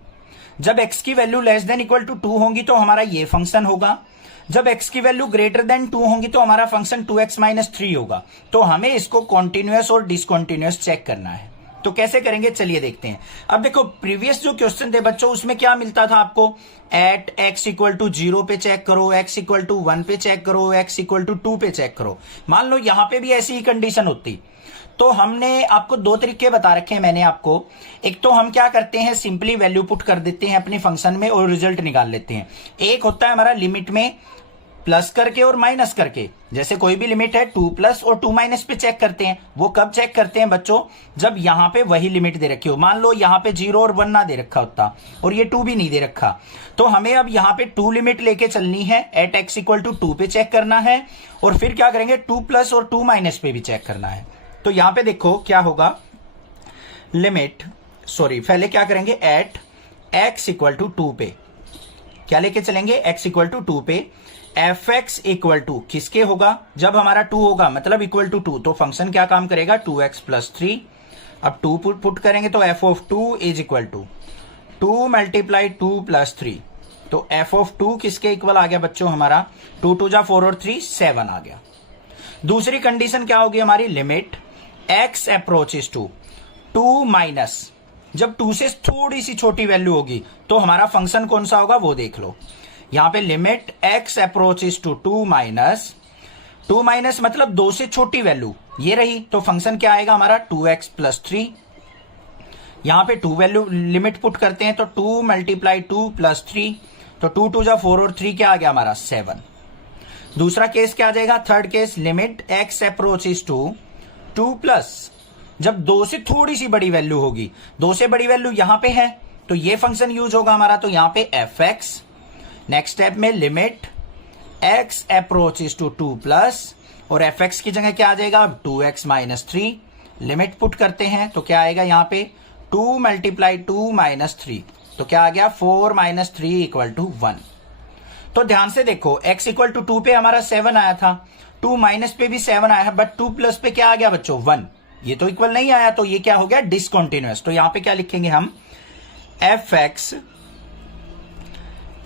जब x की value less than equal to 2 होंगी तो हमारा ये फंक्शन होगा, जब x की वैल्यू ग्रेटर देन 2 होंगी तो हमारा फंक्शन 2x माइनस 3 होगा। तो हमें इसको कॉन्टिन्यूअस और डिसकॉन्टिन्यूअस चेक करना है। तो कैसे करेंगे चलिए देखते हैं। अब देखो प्रीवियस जो क्वेश्चन थे बच्चों उसमें क्या मिलता था आपको, एट x इक्वल टू 0 पे चेक करो, x इक्वल टू 1 पे चेक करो, x इक्वल टू 2 पे चेक करो। मान लो यहां पे भी ऐसी ही कंडीशन होती तो हमने आपको दो तरीके बता रखे हैं मैंने आपको। एक तो हम क्या करते हैं, सिंपली वैल्यू पुट कर देते हैं अपने फंक्शन में और रिजल्ट निकाल लेते हैं। एक होता है हमारा लिमिट में प्लस करके और माइनस करके, जैसे कोई भी लिमिट है 2 प्लस और 2 माइनस पे चेक करते हैं। वो कब चेक करते हैं बच्चों, जब यहां पे वही लिमिट दे रखी हो। मान लो यहां पे 0 और 1 ना दे रखा होता और ये 2 भी नहीं दे रखा, तो हमें अब यहां पे 2 लिमिट लेके चलनी है। एट x इक्वल टू 2 पे चेक करना है और फिर क्या करेंगे 2 प्लस और 2 माइनस पे भी चेक करना है। तो यहां पे देखो क्या होगा, लिमिट पहले क्या करेंगे, एट x इक्वल टू 2 पे क्या लेके चलेंगे, x इक्वल टू 2 पे fx इक्वल टू किसके होगा, जब हमारा 2 होगा मतलब इक्वल टू 2, तो फंक्शन क्या काम करेगा 2x प्लस 3। अब 2 पुट करेंगे तो f of 2 is equal to 2 multiply 2 plus 3। तो f ऑफ 2 किसके इक्वल आ गया बच्चों हमारा, 2 2 जा 4 और 3 7 आ गया। दूसरी कंडीशन क्या होगी हमारी, limit x approaches to 2 minus, जब 2 से थोड़ी सी छोटी वैल्यू होगी तो हमारा फंक्शन कौन सा होगा वो देख लो। यहां पे limit x approaches to 2 minus मतलब 2 से छोटी वैल्यू ये रही, तो फंक्शन क्या आएगा हमारा 2x प्लस 3। यहां पे 2 वैल्यू लिमिट पुट करते हैं तो 2 मल्टीप्लाई 2 प्लस 3, तो 2 2 जा 4 और 3 क्या आ गया हमारा 7। दूसरा केस क्या आ जाएगा, third case, limit x approaches to 2 plus, जब 2 से थोड़ी सी बड़ी वैल्यू होगी, 2 से बड़ी वैल्यू यहां पे है तो ये फंक्शन यूज होगा हमारा। तो यहां पे fx, नेक्स्ट स्टेप में limit x approaches to 2 plus और fx की जगह क्या आ जाएगा 2x माइनस 3। लिमिट पुट करते हैं तो क्या आएगा यहां पे 2 मल्टीप्लाई 2 माइनस 3, तो क्या आ गया 4 माइनस 3 इक्वल टू 1। तो ध्यान से देखो x इक्वल टू 2 पे हमारा 7 आया था, 2 माइनस पे भी 7 आया है, बट 2 प्लस पे क्या आ गया बच्चों 1, ये तो इक्वल नहीं आया, तो ये क्या हो गया डिसकंटिन्यूअस। तो यहां पे क्या लिखेंगे हम, fx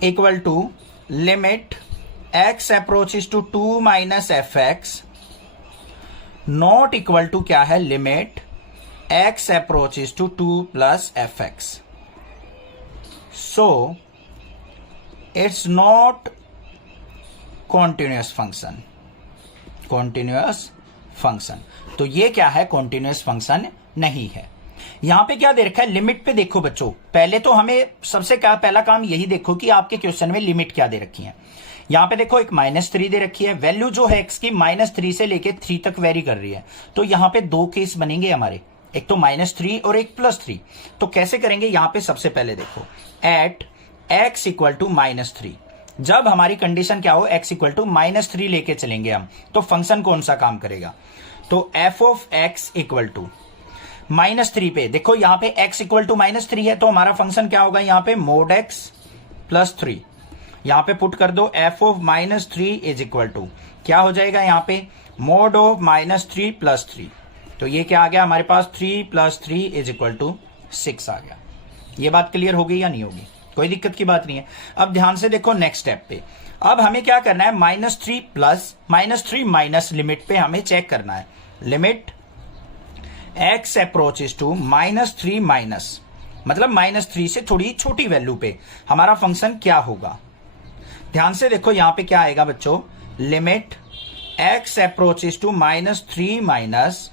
equal to limit x approaches to 2 minus fx not equal to क्या है, limit x approaches to 2 plus fx। So it's not continuous function. तो ये क्या है, कॉन्टिन्यूअस फंक्शन नहीं है। यहां पे क्या दे रखा है, लिमिट पे देखो बच्चों, पहले तो हमें सबसे क्या पहला काम यही देखो कि आपके क्वेश्चन में लिमिट क्या दे रखी है। यहां पे देखो एक -3 दे रखी है, वैल्यू जो है x की -3 से लेके 3 तक वेरी कर रही है। तो यहां पे दो केस बनेंगे हमारे, एक तो -3 और एक +3। तो कैसे करेंगे, यहां पे सबसे पहले देखो एट x इक्वल टू -3, जब हमारी कंडीशन क्या हो x इक्वल टू -3 लेके चलेंगे हम, तो फंक्शन कौन सा काम करेगा, तो f of x equal to -3 पे देखो, यहां पे x इक्वल टू -3 है तो हमारा फंक्शन क्या होगा, यहां पे mod x प्लस 3। यहां पे पुट कर दो f of -3 is equal to क्या हो जाएगा यहां पे मोड ऑफ -3 + 3। तो ये क्या आ गया हमारे पास 3 + 3 इज इक्वल टू 6 आ गया। ये बात क्लियर हो गई या नहीं होगी? कोई दिक्कत की बात नहीं है। अब ध्यान से देखो नेक्स्ट स्टेप पे। अब हमें क्या करना है -3 प्लस -3 माइनस लिमिट पे हमें चेक करना है। Limit x approaches to -3 minus मतलब -3 से थोड़ी छोटी वैल्यू पे हमारा फंक्शन क्या होगा। ध्यान से देखो यहां पे क्या आएगा बच्चों, limit x approaches to -3 minus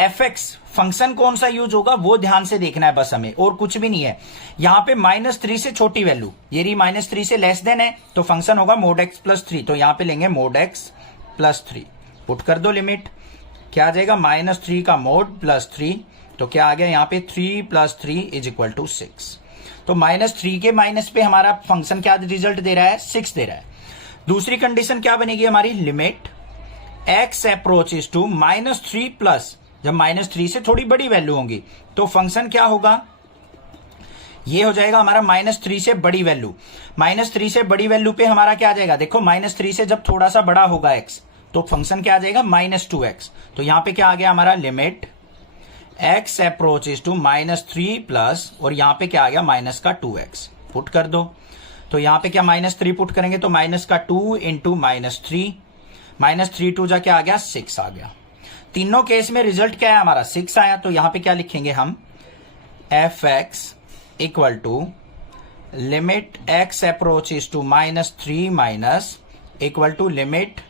fx function कौन सा यूज होगा वो ध्यान से देखना है बस हमें, और कुछ भी नहीं है। यहां पे -3 से छोटी वैल्यू, ये रही -3 से लेस देन है तो फंक्शन होगा mod x + 3। तो यहां पे लेंगे mod x + 3, पुट कर दो लिमिट, क्या आ जाएगा -3 का mod +3, तो क्या आ गया यहां पे 3 + 3 इज इक्वल टू 6। तो -3 के माइनस पे हमारा फंक्शन क्या रिजल्ट दे रहा है 6 दे रहा है। दूसरी कंडीशन क्या बनेगी हमारी, limit x approaches to -3 plus, जब -3 से थोड़ी बड़ी वैल्यू होंगी तो फंक्शन क्या होगा, ये हो जाएगा हमारा -3 से बड़ी वैल्यू। -3 से बड़ी वैल्यू पे हमारा क्या आ जाएगा, देखो -3 से जब थोड़ा सा बड़ा होगा x तो फंक्शन क्या आ जाएगा -2x। तो यहां पे क्या आ गया हमारा limit x approaches to -3 plus, और यहां पे क्या आ गया -2x, पुट कर दो। तो यहां पे क्या -3 पुट करेंगे तो -2 इंटू -3, -3 2 जा क्या आ गया 6 आ गया। तीनों केस में रिजल्ट क्या है हमारा 6 आया। तो यहां पे क्या लिखेंगे हम, fx equal to limit x approaches to -3 minus equal to limit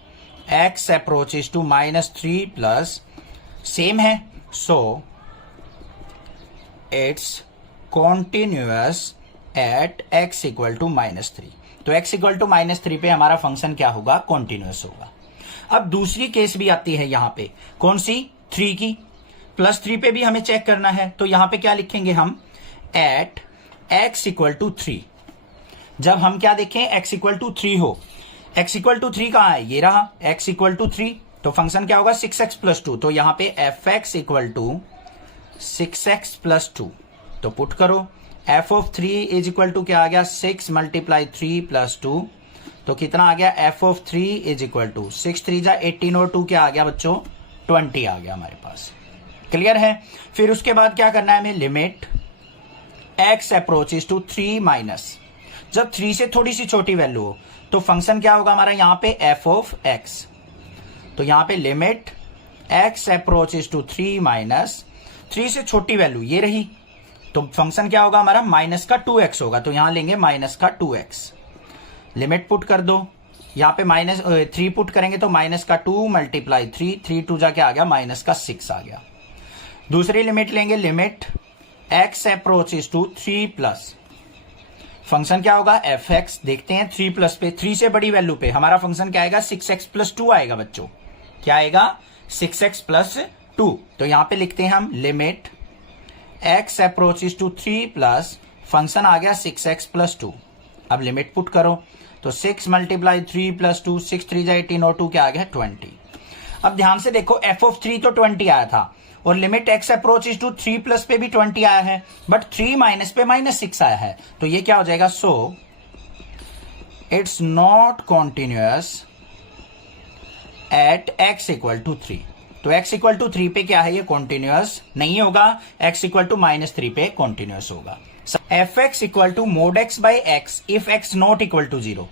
x approaches to -3 plus, same है so it's continuous at x equal to -3। तो x इक्वल टू -3 पे हमारा फंक्शन क्या होगा, कॉन्टिन्यूअस होगा। अब दूसरी केस भी आती है यहां पे, कौन सी, 3 की, +3 पे भी हमें चेक करना है। तो यहां पे क्या लिखेंगे हम, एट x इक्वल टू 3। जब हम क्या देखें x इक्वल टू 3 हो, x इक्वल टू 3 कहां है, ये रहा x इक्वल टू 3, तो फंक्शन क्या होगा 6x + 2। तो यहां पे fx इक्वल टू 6x + 2, तो पुट करो f of 3 is equal to क्या आ गया 6 × 3 + 2, तो कितना आ गया f of 3 is equal to 6 3 जा 18 और 2 क्या आ गया बच्चों 20 आ गया हमारे पास। क्लियर है? फिर उसके बाद क्या करना है हमें, limit x approaches to 3 minus, जब 3 से थोड़ी सी छोटी वैल्यू हो तो फंक्शन क्या होगा हमारा यहां पे f ऑफ x। तो यहां पे limit x approaches to 3 minus, 3 से छोटी वैल्यू ये रही, तो फंक्शन क्या होगा हमारा -2x होगा। तो यहां लेंगे -2x, लिमिट पुट कर दो, यहां पे -3 पुट करेंगे तो -2 × 3, 3 2 जा के आ गया -6 आ गया। दूसरी लिमिट लेंगे, limit x approaches to 3 plus, function क्या होगा fx, देखते हैं 3 प्लस पे, 3 से बड़ी वैल्यू पे हमारा फंक्शन क्या आएगा 6x + 2 आएगा बच्चों, क्या आएगा 6x + 2। तो यहां पे लिखते हैं हम limit x approaches to 3 plus, function आ गया 6x + 2। अब लिमिट पुट करो तो 6 × 3 + 2, 6 3 जा 18 और 2 क्या आ गया 20। अब ध्यान से देखो f ऑफ 3 तो 20 आया था और limit x approaches to 3 plus पे भी 20 आया है, बट 3 माइनस पे -6 आया है, तो ये क्या हो जाएगा, so it's not continuous at x equal to 3। तो x इक्वल टू 3 पे क्या है, ये कॉन्टिन्यूअस नहीं होगा, x इक्वल टू -3 पे कॉन्टिन्यूअस होगा। fx equal to mod x by x if x not equal to 0।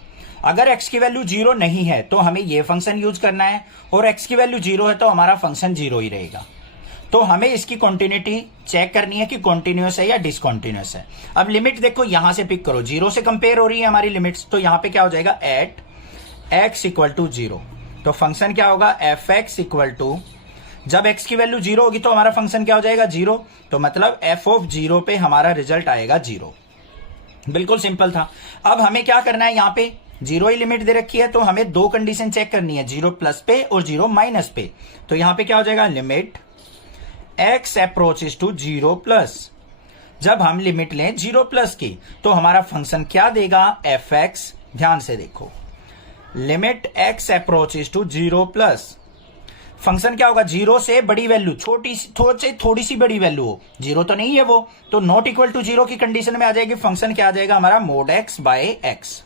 अगर x की वैल्यू 0 नहीं है तो हमें ये फंक्शन यूज करना है, और x की वैल्यू 0 है तो हमारा फंक्शन 0 ही रहेगा। तो हमें इसकी कॉन्टिन्यूटी चेक करनी है कि कॉन्टिन्यूअस है या डिसकॉन्टिन्यूअस है। अब लिमिट देखो यहां से पिक करो, 0 से कंपेयर हो रही है हमारी लिमिट्स, तो यहां पे क्या हो जाएगा एट x इक्वल टू 0। तो फंक्शन क्या होगा fx इक्वल टू, जब x की वैल्यू 0 होगी तो हमारा फंक्शन क्या हो जाएगा 0, तो मतलब f ऑफ 0 पे हमारा रिजल्ट आएगा 0। बिल्कुल सिंपल था। अब हमें क्या करना है, यहां पे 0 ही लिमिट दे रखी है तो हमें दो कंडीशन चेक करनी है, 0 प्लस पे और 0 माइनस पे। तो यहां पे क्या हो जाएगा, limit x approaches to 0 plus, जब हम लिमिट लें 0 प्लस की तो हमारा फंक्शन क्या देगा fx। ध्यान से देखो, limit x approaches to 0 plus, function क्या होगा 0 से बड़ी वैल्यू, थोड़ी सी बड़ी वैल्यू हो, 0 तो नहीं है वो, तो नॉट इक्वल टू 0 की कंडीशन में आ जाएगी, फंक्शन क्या आ जाएगा हमारा mod x by x।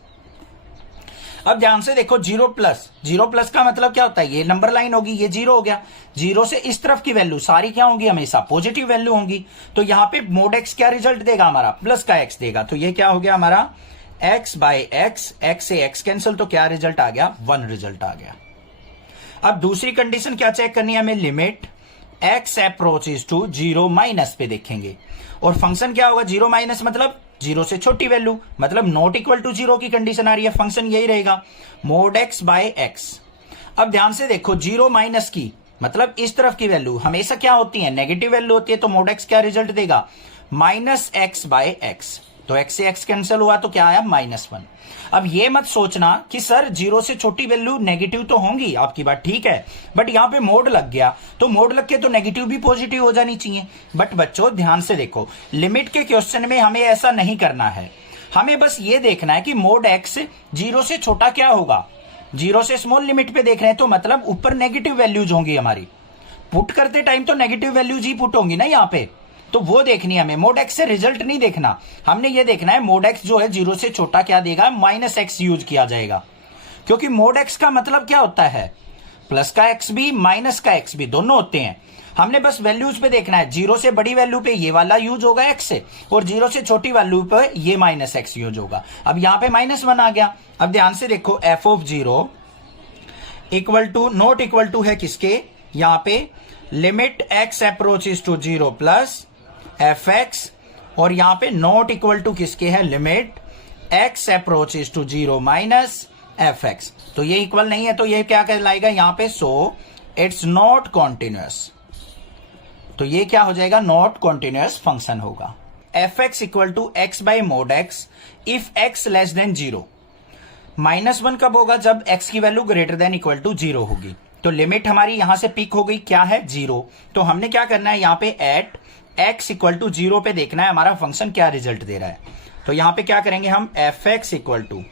अब ध्यान से देखो, जीरो प्लस का मतलब क्या होता है, ये नंबर लाइन होगी, ये जीरो हो गया। जीरो से इस तरफ की वैल्यू सारी क्या होंगी, हमेशा पॉजिटिव वैल्यू होंगी। तो यहां पे मोड एक्स क्या रिजल्ट देगा हमारा, प्लस का एक्स देगा। तो ये क्या हो गया हमारा x बाय एक्स, एक्स से एक्स कैंसिल, तो क्या रिजल्ट आ गया, 1 रिजल्ट आ गया। अब दूसरी कंडीशन क्या चेक करनी है हमें, limit x approaches to zero minus पे देखेंगे। और फंक्शन क्या होगा, जीरो माइनस मतलब जीरो से छोटी वैल्यू, मतलब नॉट इक्वल टू जीरो की कंडीशन आ रही है। फंक्शन यही रहेगा, मोड एक्स बाय एक्स। अब ध्यान से देखो, जीरो माइनस की मतलब इस तरफ की वैल्यू हमेशा क्या होती है, नेगेटिव वैल्यू होती है। तो मोड एक्स क्या रिजल्ट देगा, माइनस एक्स बाय एक्स। तो x से x कैंसिल हुआ तो क्या आया, -1। अब ये मत सोचना कि सर जीरो से छोटी वैल्यू नेगेटिव तो होंगी, आपकी बात ठीक है, बट यहां पे मोड लग गया, तो मोड लग के तो नेगेटिव भी पॉजिटिव हो जानी चाहिए। बट बच्चों ध्यान से देखो, लिमिट के क्वेश्चन में हमें ऐसा नहीं करना है। हमें बस ये देखना है कि मोड x जीरो से छोटा क्या होगा, जीरो से स्मॉल लिमिट पे देख रहे हैं, तो मतलब ऊपर नेगेटिव वैल्यूज होंगी हमारी। पुट करते टाइम तो नेगेटिव वैल्यूज ही पुट होंगी ना यहाँ पे, तो वो देखनी है हमें। मोड एक्स से रिजल्ट नहीं देखना, हमने ये देखना है मोड एक्स जो है जीरो से छोटा क्या देगा, -x यूज किया जाएगा। क्योंकि मोड एक्स का मतलब क्या होता है, प्लस का एक्स भी माइनस का एक्स भी दोनों होते हैं। हमने बस वैल्यूज पे देखना है, जीरो से बड़ी वैल्यू पे ये वाला यूज होगा एक्स से, और जीरो से छोटी वैल्यू पे ये -x यूज होगा। अब यहां पे -1 आ गया। अब ध्यान से देखो, f of zero equal to not equal to है किसके, यहां पे limit x approaches to zero plus fx, और यहां पे नॉट इक्वल टू किसके है, limit x approaches to zero minus fx। तो ये इक्वल नहीं है, तो ये क्या कहलाएगा यहां पे, सो इट्स नॉट कॉन्टिन्यूअस। तो ये क्या हो जाएगा, नॉट कॉन्टिन्यूअस फंक्शन होगा। fx equal to x by mod x if x less than zero. -1 कब होगा, जब x की value greater than equal to zero होगी। तो लिमिट हमारी यहां से पिक हो गई, क्या है, जीरो। तो हमने क्या करना है, यहां पे at x equal to zero पे देखना है हमारा फंक्शन क्या रिजल्ट दे रहा है। तो यहां पे क्या करेंगे हम, fx equal to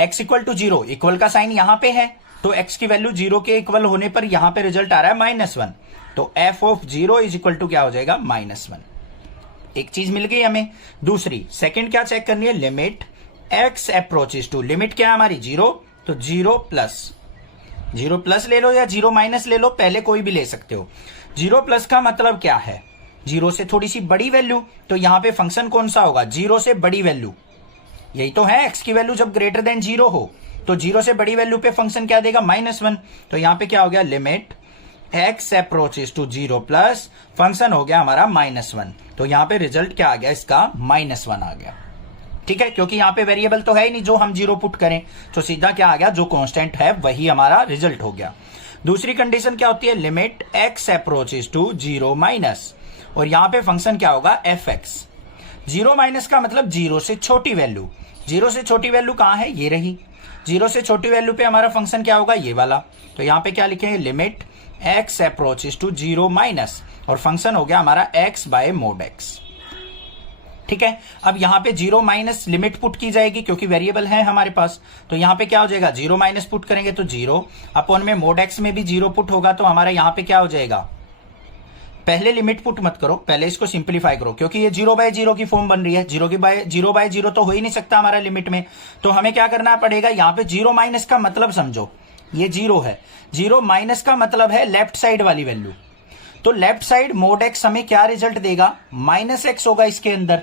x equal to zero, equal का साइन यहां पे है, तो x की वैल्यू जीरो के इक्वल होने पर यहां पे रिजल्ट आ रहा है -1। तो f of zero is equal to क्या हो जाएगा, -1। एक चीज मिल गई हमें। दूसरी सेकंड क्या चेक करनी है, limit x approaches to, limit क्या है हमारी, जीरो, तो जीरो प्लस ले लो या जीरो माइनस ले लो, पहले कोई भी ले सकते हो। जीरो प्लस का मतलब क्या है, जीरो से थोड़ी सी बड़ी वैल्यू, तो यहां पे फंक्शन कौन सा होगा, जीरो से बड़ी वैल्यू। यही तो है, x की वैल्यू जब ग्रेटर देन जीरो हो तो जीरो से बड़ी वैल्यू पे फंक्शन क्या देगा, -1। तो यहां पे क्या हो गया, limit x approaches to zero plus function हो गया हमारा -1। तो यहां पे रिजल्ट क्या आ गया इसका, -1 आ गया। ठीक है, क्योंकि यहां पे वेरिएबल तो है ही नहीं जो हम जीरो पुट करें, तो सीधा क्या आ गया, जो कांस्टेंट है वही हमारा रिजल्ट हो गया। दूसरी कंडीशन क्या होती है, limit x approaches to zero minus, और यहां पे फंक्शन क्या होगा, fx। जीरो माइनस का मतलब जीरो से छोटी वैल्यू। जीरो से छोटी वैल्यू कहां है, ये रही। जीरो से छोटी वैल्यू पे हमारा फंक्शन क्या होगा, ये वाला। तो यहां पे क्या लिखेंगे, limit x approaches to zero minus, और फंक्शन हो गया हमारा x बाय मोड x। ठीक है, अब यहां पे जीरो माइनस लिमिट पुट की जाएगी क्योंकि वेरिएबल है हमारे पास। तो यहां पे क्या हो जाएगा, जीरो माइनस पुट करेंगे तो जीरो अपॉन में मोड एक्स में भी जीरो पुट होगा, तो हमारा यहां पे क्या हो जाएगा, पहले लिमिट पुट मत करो, पहले इसको सिंप्लीफाई करो, क्योंकि ये 0/0 की फॉर्म बन रही है। 0/0 तो हो ही नहीं सकता हमारा लिमिट में, तो हमें क्या करना पड़ेगा, यहां पे जीरो माइनस का मतलब समझो, ये जीरो है, जीरो माइनस का मतलब है लेफ्ट साइड वाली वैल्यू। तो लेफ्ट साइड मोड एक्स हमें क्या रिजल्ट देगा, -x होगा इसके अंदर।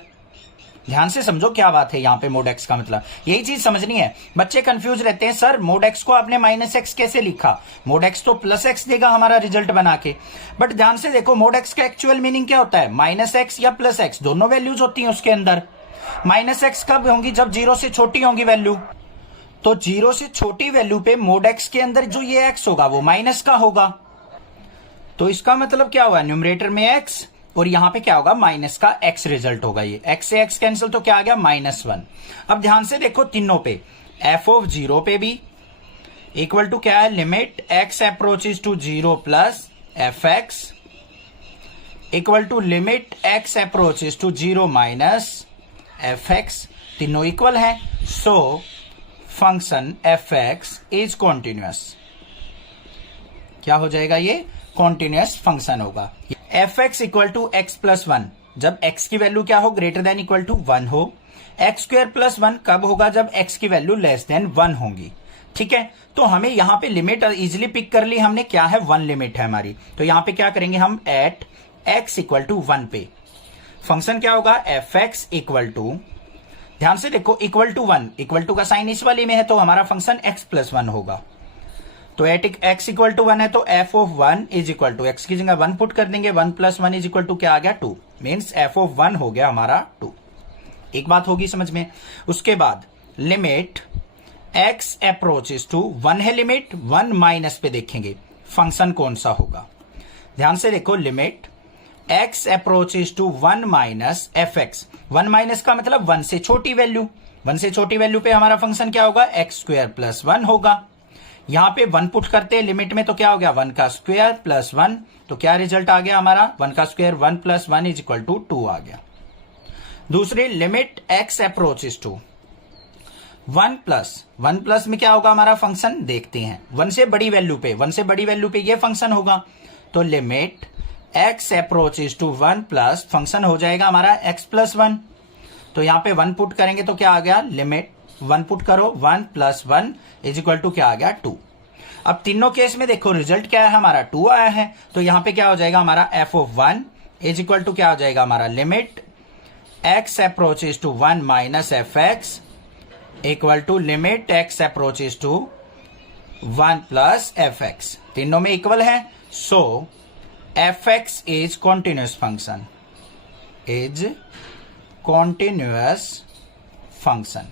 ध्यान से समझो क्या बात है, यहां पे मोड एक्स का मतलब, यही चीज समझनी है। बच्चे कंफ्यूज रहते हैं, सर मोड एक्स को आपने -x कैसे लिखा, मोड एक्स तो +x देगा हमारा रिजल्ट बना के। बट ध्यान से देखो, मोड एक्स का एक्चुअल मीनिंग क्या होता है, -x या +x, दोनों वैल्यूज होती हैं उसके अंदर। -x कब होंगी, जब जीरो से छोटी होंगी वैल्यू। तो जीरो से छोटी वैल्यू पे मोड एक्स के अंदर जो ये x होगा वो माइनस का होगा। तो इसका मतलब क्या हुआ, न्यूमरेटर में x और यहां पे क्या होगा, माइनस का x रिजल्ट होगा। ये x से x कैंसिल, तो क्या आ गया, -1। अब ध्यान से देखो तीनों पे, f ऑफ जीरो पे भी इक्वल टू क्या है, limit x approaches to zero plus fx equal to limit x approaches to zero minus fx, तीनों इक्वल है। So function fx is continuous. क्या हो जाएगा, ये कॉन्टिन्यूअस फंक्शन होगा। fx equal to x plus 1, जब x की वैल्यू क्या हो, ग्रेटर देन इक्वल टू 1 हो, एक्स स्क्वायर प्लस 1 कब होगा? जब एक्स की वैल्यू लेस देन 1 होगी। ठीक है, तो हमें यहां पे लिमिट इजिली पिक कर ली हमने, क्या है? 1 लिमिट है हमारी। तो यहां पे क्या करेंगे हम? एट एक्स इक्वल टू 1 पे फंक्शन क्या होगा? एफ एक्स इक्वल टू, ध्यान से देखो, इक्वल टू 1, इक्वल टू का साइन इस वाली में है, तो हमारा फंक्शन एक्स प्लस 1 होगा। तो एट एक्स इक्वल टू 1 है, तो f of 1 is equal to, x की जगह 1 पुट कर देंगे, 1 प्लस 1 इज इक्वल टू क्या आ गया? 2, मीन्स एफ ऑफ 1 हो गया हमारा 2। एक बात होगी समझ में। उसके बाद लिमिट एक्स अप्रोचेस टू 1 है, लिमिट 1 माइनस पे देखेंगे फंक्शन कौन सा होगा। ध्यान से देखो, limit x approaches to 1 minus f x, 1 minus का मतलब 1 से छोटी वैल्यू, 1 से छोटी वैल्यू पे हमारा फंक्शन क्या होगा? एक्स स्क्वायर प्लस 1 होगा। यहां पे 1 पुट करते हैं लिमिट में, तो क्या हो गया? 1 का स्क्वायर प्लस 1, तो क्या रिजल्ट आ गया हमारा? 1 का square 1 plus 1 is equal to 2 आ गया। दूसरी limit x approaches to 1 plus में क्या होगा हमारा फंक्शन? देखते हैं, 1 से बड़ी वैल्यू पे, 1 से बड़ी वैल्यू पे ये फंक्शन होगा। तो limit x approaches to 1 plus function हो जाएगा हमारा एक्स प्लस 1। तो यहां पे 1 पुट करेंगे तो क्या आ गया? लिमिट 1 पुट करो, 1 प्लस 1 इज इक्वल टू क्या आ गया? 2। अब तीनों केस में देखो रिजल्ट क्या है हमारा? 2 आया है। तो यहां पे क्या हो जाएगा हमारा? F of 1 is equal to क्या हो जाएगा हमारा? Limit x approaches to 1 minus f x equal to limit x approaches to 1 plus f x. तीनों में इक्वल है, so f x is continuous function, is continuous function.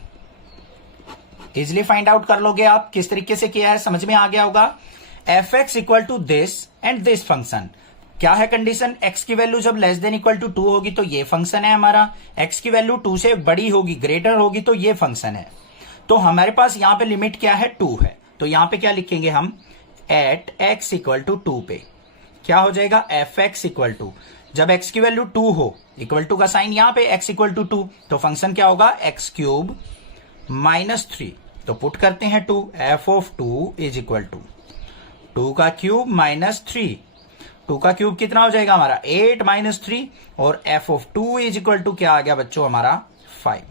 Easily find out कर लोगे आप, किस तरीके से किया है समझ में आ गया होगा। F x equal to this and this function, क्या है कंडीशन? एक्स की वैल्यू जब लेस देन इक्वल टू 2 होगी तो ये फंक्शन है हमारा, एक्स की वैल्यू 2 से बड़ी होगी, ग्रेटर होगी, तो ये फंक्शन है। तो हमारे पास यहां पे लिमिट क्या है? 2 है। तो यहां पे क्या लिखेंगे हम? एट एक्स इक्वल टू 2 पे क्या हो जाएगा? एफ एक्स इक्वल टू, जब एक्स की वैल्यू 2 हो, इक्वल टू का साइन यहां पे, एक्स इक्वल टू 2, तो फंक्शन क्या होगा? एक्स क्यूब माइनस 3, तो पुट करते हैं 2, f of 2 is equal to 2 का क्यूब माइनस 3, 2 का क्यूब कितना हो जाएगा हमारा? 8 माइनस 3, और f of 2 is equal to क्या आ गया बच्चों हमारा? 5।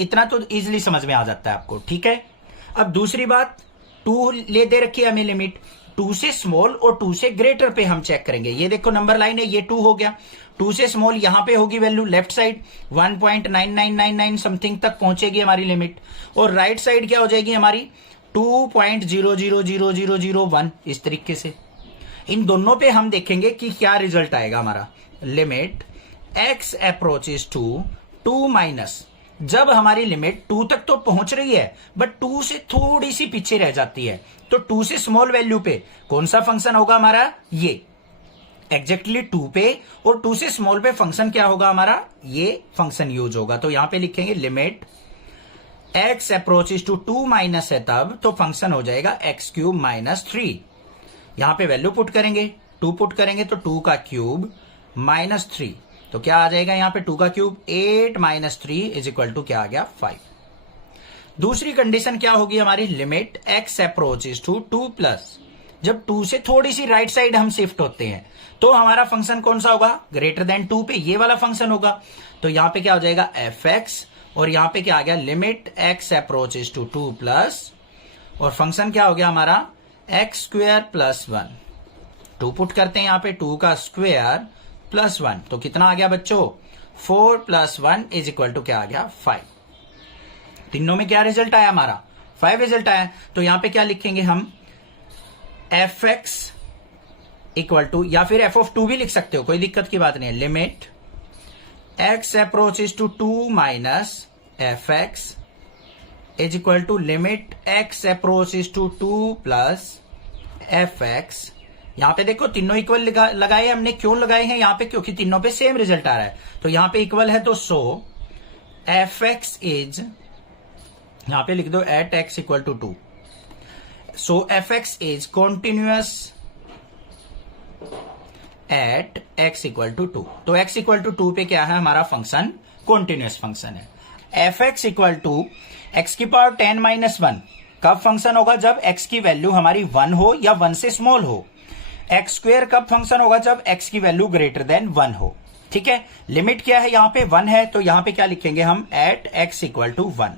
इतना तो इजिली समझ में आ जाता है आपको। ठीक है, अब दूसरी बात, 2 ले दे रखी है हमें लिमिट, 2 से स्मॉल और 2 से ग्रेटर पे हम चेक करेंगे। ये देखो नंबर लाइन है, ये 2 हो गया, 2 से स्मॉल यहां पे होगी वैल्यू लेफ्ट साइड 1.9999 समथिंग तक पहुंचेगी हमारी लिमिट, और राइट साइड क्या हो जाएगी हमारी? 2.000001, इस तरीके से। इन दोनों पे हम देखेंगे कि क्या रिजल्ट आएगा हमारा। Limit x approaches to 2 minus, जब हमारी लिमिट 2 तक तो पहुंच रही है बट 2 से थोड़ी सी पीछे रह जाती है, तो 2 से स्मॉल वैल्यू पे कौन सा फंक्शन होगा हमारा? ये एग्जैक्टली 2 पे, और 2 से स्मॉल पे फंक्शन क्या होगा हमारा? ये फंक्शन यूज होगा। तो यहां पे लिखेंगे limit x approaches to 2 minus है तब, तो फंक्शन हो जाएगा एक्स क्यूब माइनस 3। यहां पे वैल्यू पुट करेंगे, 2 पुट करेंगे तो 2 का क्यूब माइनस 3, तो क्या आ जाएगा यहां पे? 2 का cube 8 minus 3 is equal to क्या आ गया? 5। दूसरी कंडीशन क्या होगी हमारी? Limit x approaches to 2 plus, जब 2 से थोड़ी सी राइट साइड हम शिफ्ट होते हैं तो हमारा फंक्शन कौन सा होगा? ग्रेटर देन 2 पे ये वाला फंक्शन होगा। तो यहां पे क्या हो जाएगा? एफ एक्स, और यहां पे क्या आ गया? Limit x approaches to 2 plus, और फंक्शन क्या हो गया हमारा? X square plus 1। 2 पुट करते हैं यहां पे, 2 का स्क्वायर प्लस 1, तो कितना आ गया बच्चों? 4 प्लस 1 इज इक्वल टू क्या आ गया? 5। तीनों में क्या रिजल्ट आया हमारा? 5 रिजल्ट आया। तो यहां पे क्या लिखेंगे हम? एफ एक्स इक्वल टू, या फिर एफ ऑफ 2 भी लिख सकते हो, कोई दिक्कत की बात नहीं है। Limit x approaches to 2 minus f x is equal to limit x approaches to 2 plus f x. यहां पे देखो तीनों इक्वल लगाए हमने, क्यों लगाए हैं यहां पे? क्योंकि तीनों पे सेम रिजल्ट आ रहा है, तो यहां पे इक्वल है, तो सो एफ एक्स इज, यहां पे लिख दो at x equal to 2, so f x is continuous at x equal to 2। तो एक्स इक्वल टू 2 पे क्या है हमारा फंक्शन? कॉन्टिन्यूअस फंक्शन है। F x equal to x की पावर 10 माइनस 1 कब फंक्शन होगा? जब एक्स की वैल्यू हमारी 1 हो या 1 से स्मॉल हो। एक्स स्क्वायर कब फंक्शन होगा? जब एक्स की वैल्यू ग्रेटर देन 1 हो। ठीक है, लिमिट क्या है यहाँ पे 1 है, तो यहाँ पे क्या लिखेंगे हम एट x इक्वल टू 1।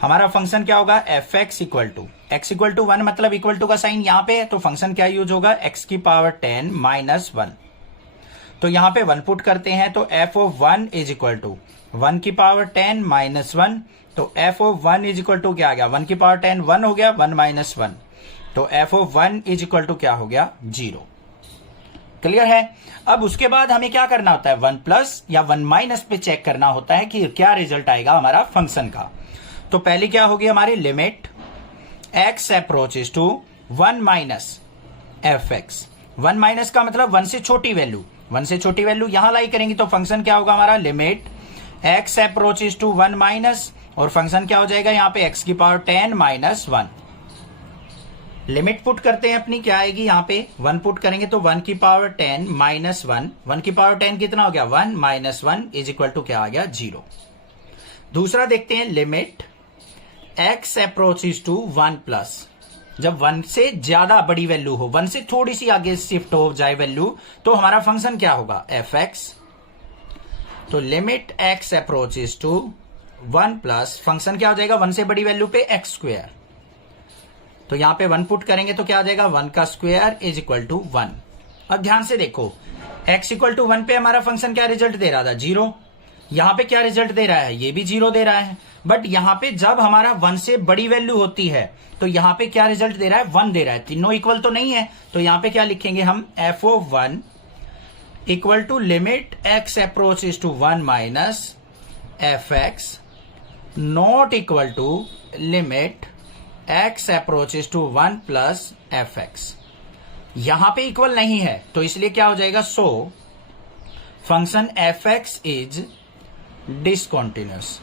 हमारा फंक्शन क्या होगा एफ एक्स इक्वल टू 1 मतलब इक्वल टू का साइन यहाँ पे है, तो फंक्शन क्या यूज होगा x की पावर 10 माइनस 1। तो यहाँ पे 1 पुट करते हैं तो f of 1 is equal to 1 की पावर 10 माइनस 1। तो f of 1 is equal to क्या आ गया 1 की पावर 10 1 हो गया 1 माइनस 1। तो f of 1 is equal to क्या हो गया 0। क्लियर है। अब उसके बाद हमें क्या करना होता है 1 प्लस या 1 माइनस पे चेक करना होता है कि क्या रिजल्ट आएगा हमारा फंक्शन का। तो पहले क्या होगी हमारी limit x approaches to 1 minus f x. 1 minus का मतलब 1 से छोटी वैल्यू, 1 से छोटी वैल्यू यहां लाई करेंगे तो फंक्शन क्या होगा हमारा limit x approaches to 1 minus, और फंक्शन क्या हो जाएगा यहाँ पे x की पावर 10 माइनस 1। लिमिट पुट करते हैं अपनी, क्या आएगी यहाँ पे 1 पुट करेंगे तो 1 की पावर 10 माइनस 1। 1 की पावर 10 कितना हो गया 1 माइनस 1 इज इक्वल टू क्या आ गया 0। दूसरा देखते हैं limit x approaches to 1 plus. जब 1 से ज्यादा बड़ी वैल्यू हो, 1 से थोड़ी सी आगे शिफ्ट हो जाए वैल्यू, तो हमारा फंक्शन क्या होगा एफ एक्स। तो limit x approaches to 1 plus function क्या हो जाएगा 1 से बड़ी वैल्यू पे x स्क्वायर। तो यहां पे 1 पुट करेंगे तो क्या आ जाएगा 1 का स्क्वायर इज इक्वल टू 1। अब ध्यान से देखो x इक्वल टू 1 पे हमारा फंक्शन क्या रिजल्ट दे रहा था 0। यहां पे क्या रिजल्ट दे रहा है ये भी 0 दे रहा है। बट यहां पे जब हमारा 1 से बड़ी वैल्यू होती है तो यहां पे क्या रिजल्ट दे रहा है 1 दे रहा है। तीनों इक्वल तो नहीं है, तो यहां पे क्या लिखेंगे हम f of 1 equal to limit x approaches to 1 minus f x not equal to limit x approaches to 1 plus f x. यहां पे इक्वल नहीं है तो इसलिए क्या हो जाएगा so function f x is discontinuous.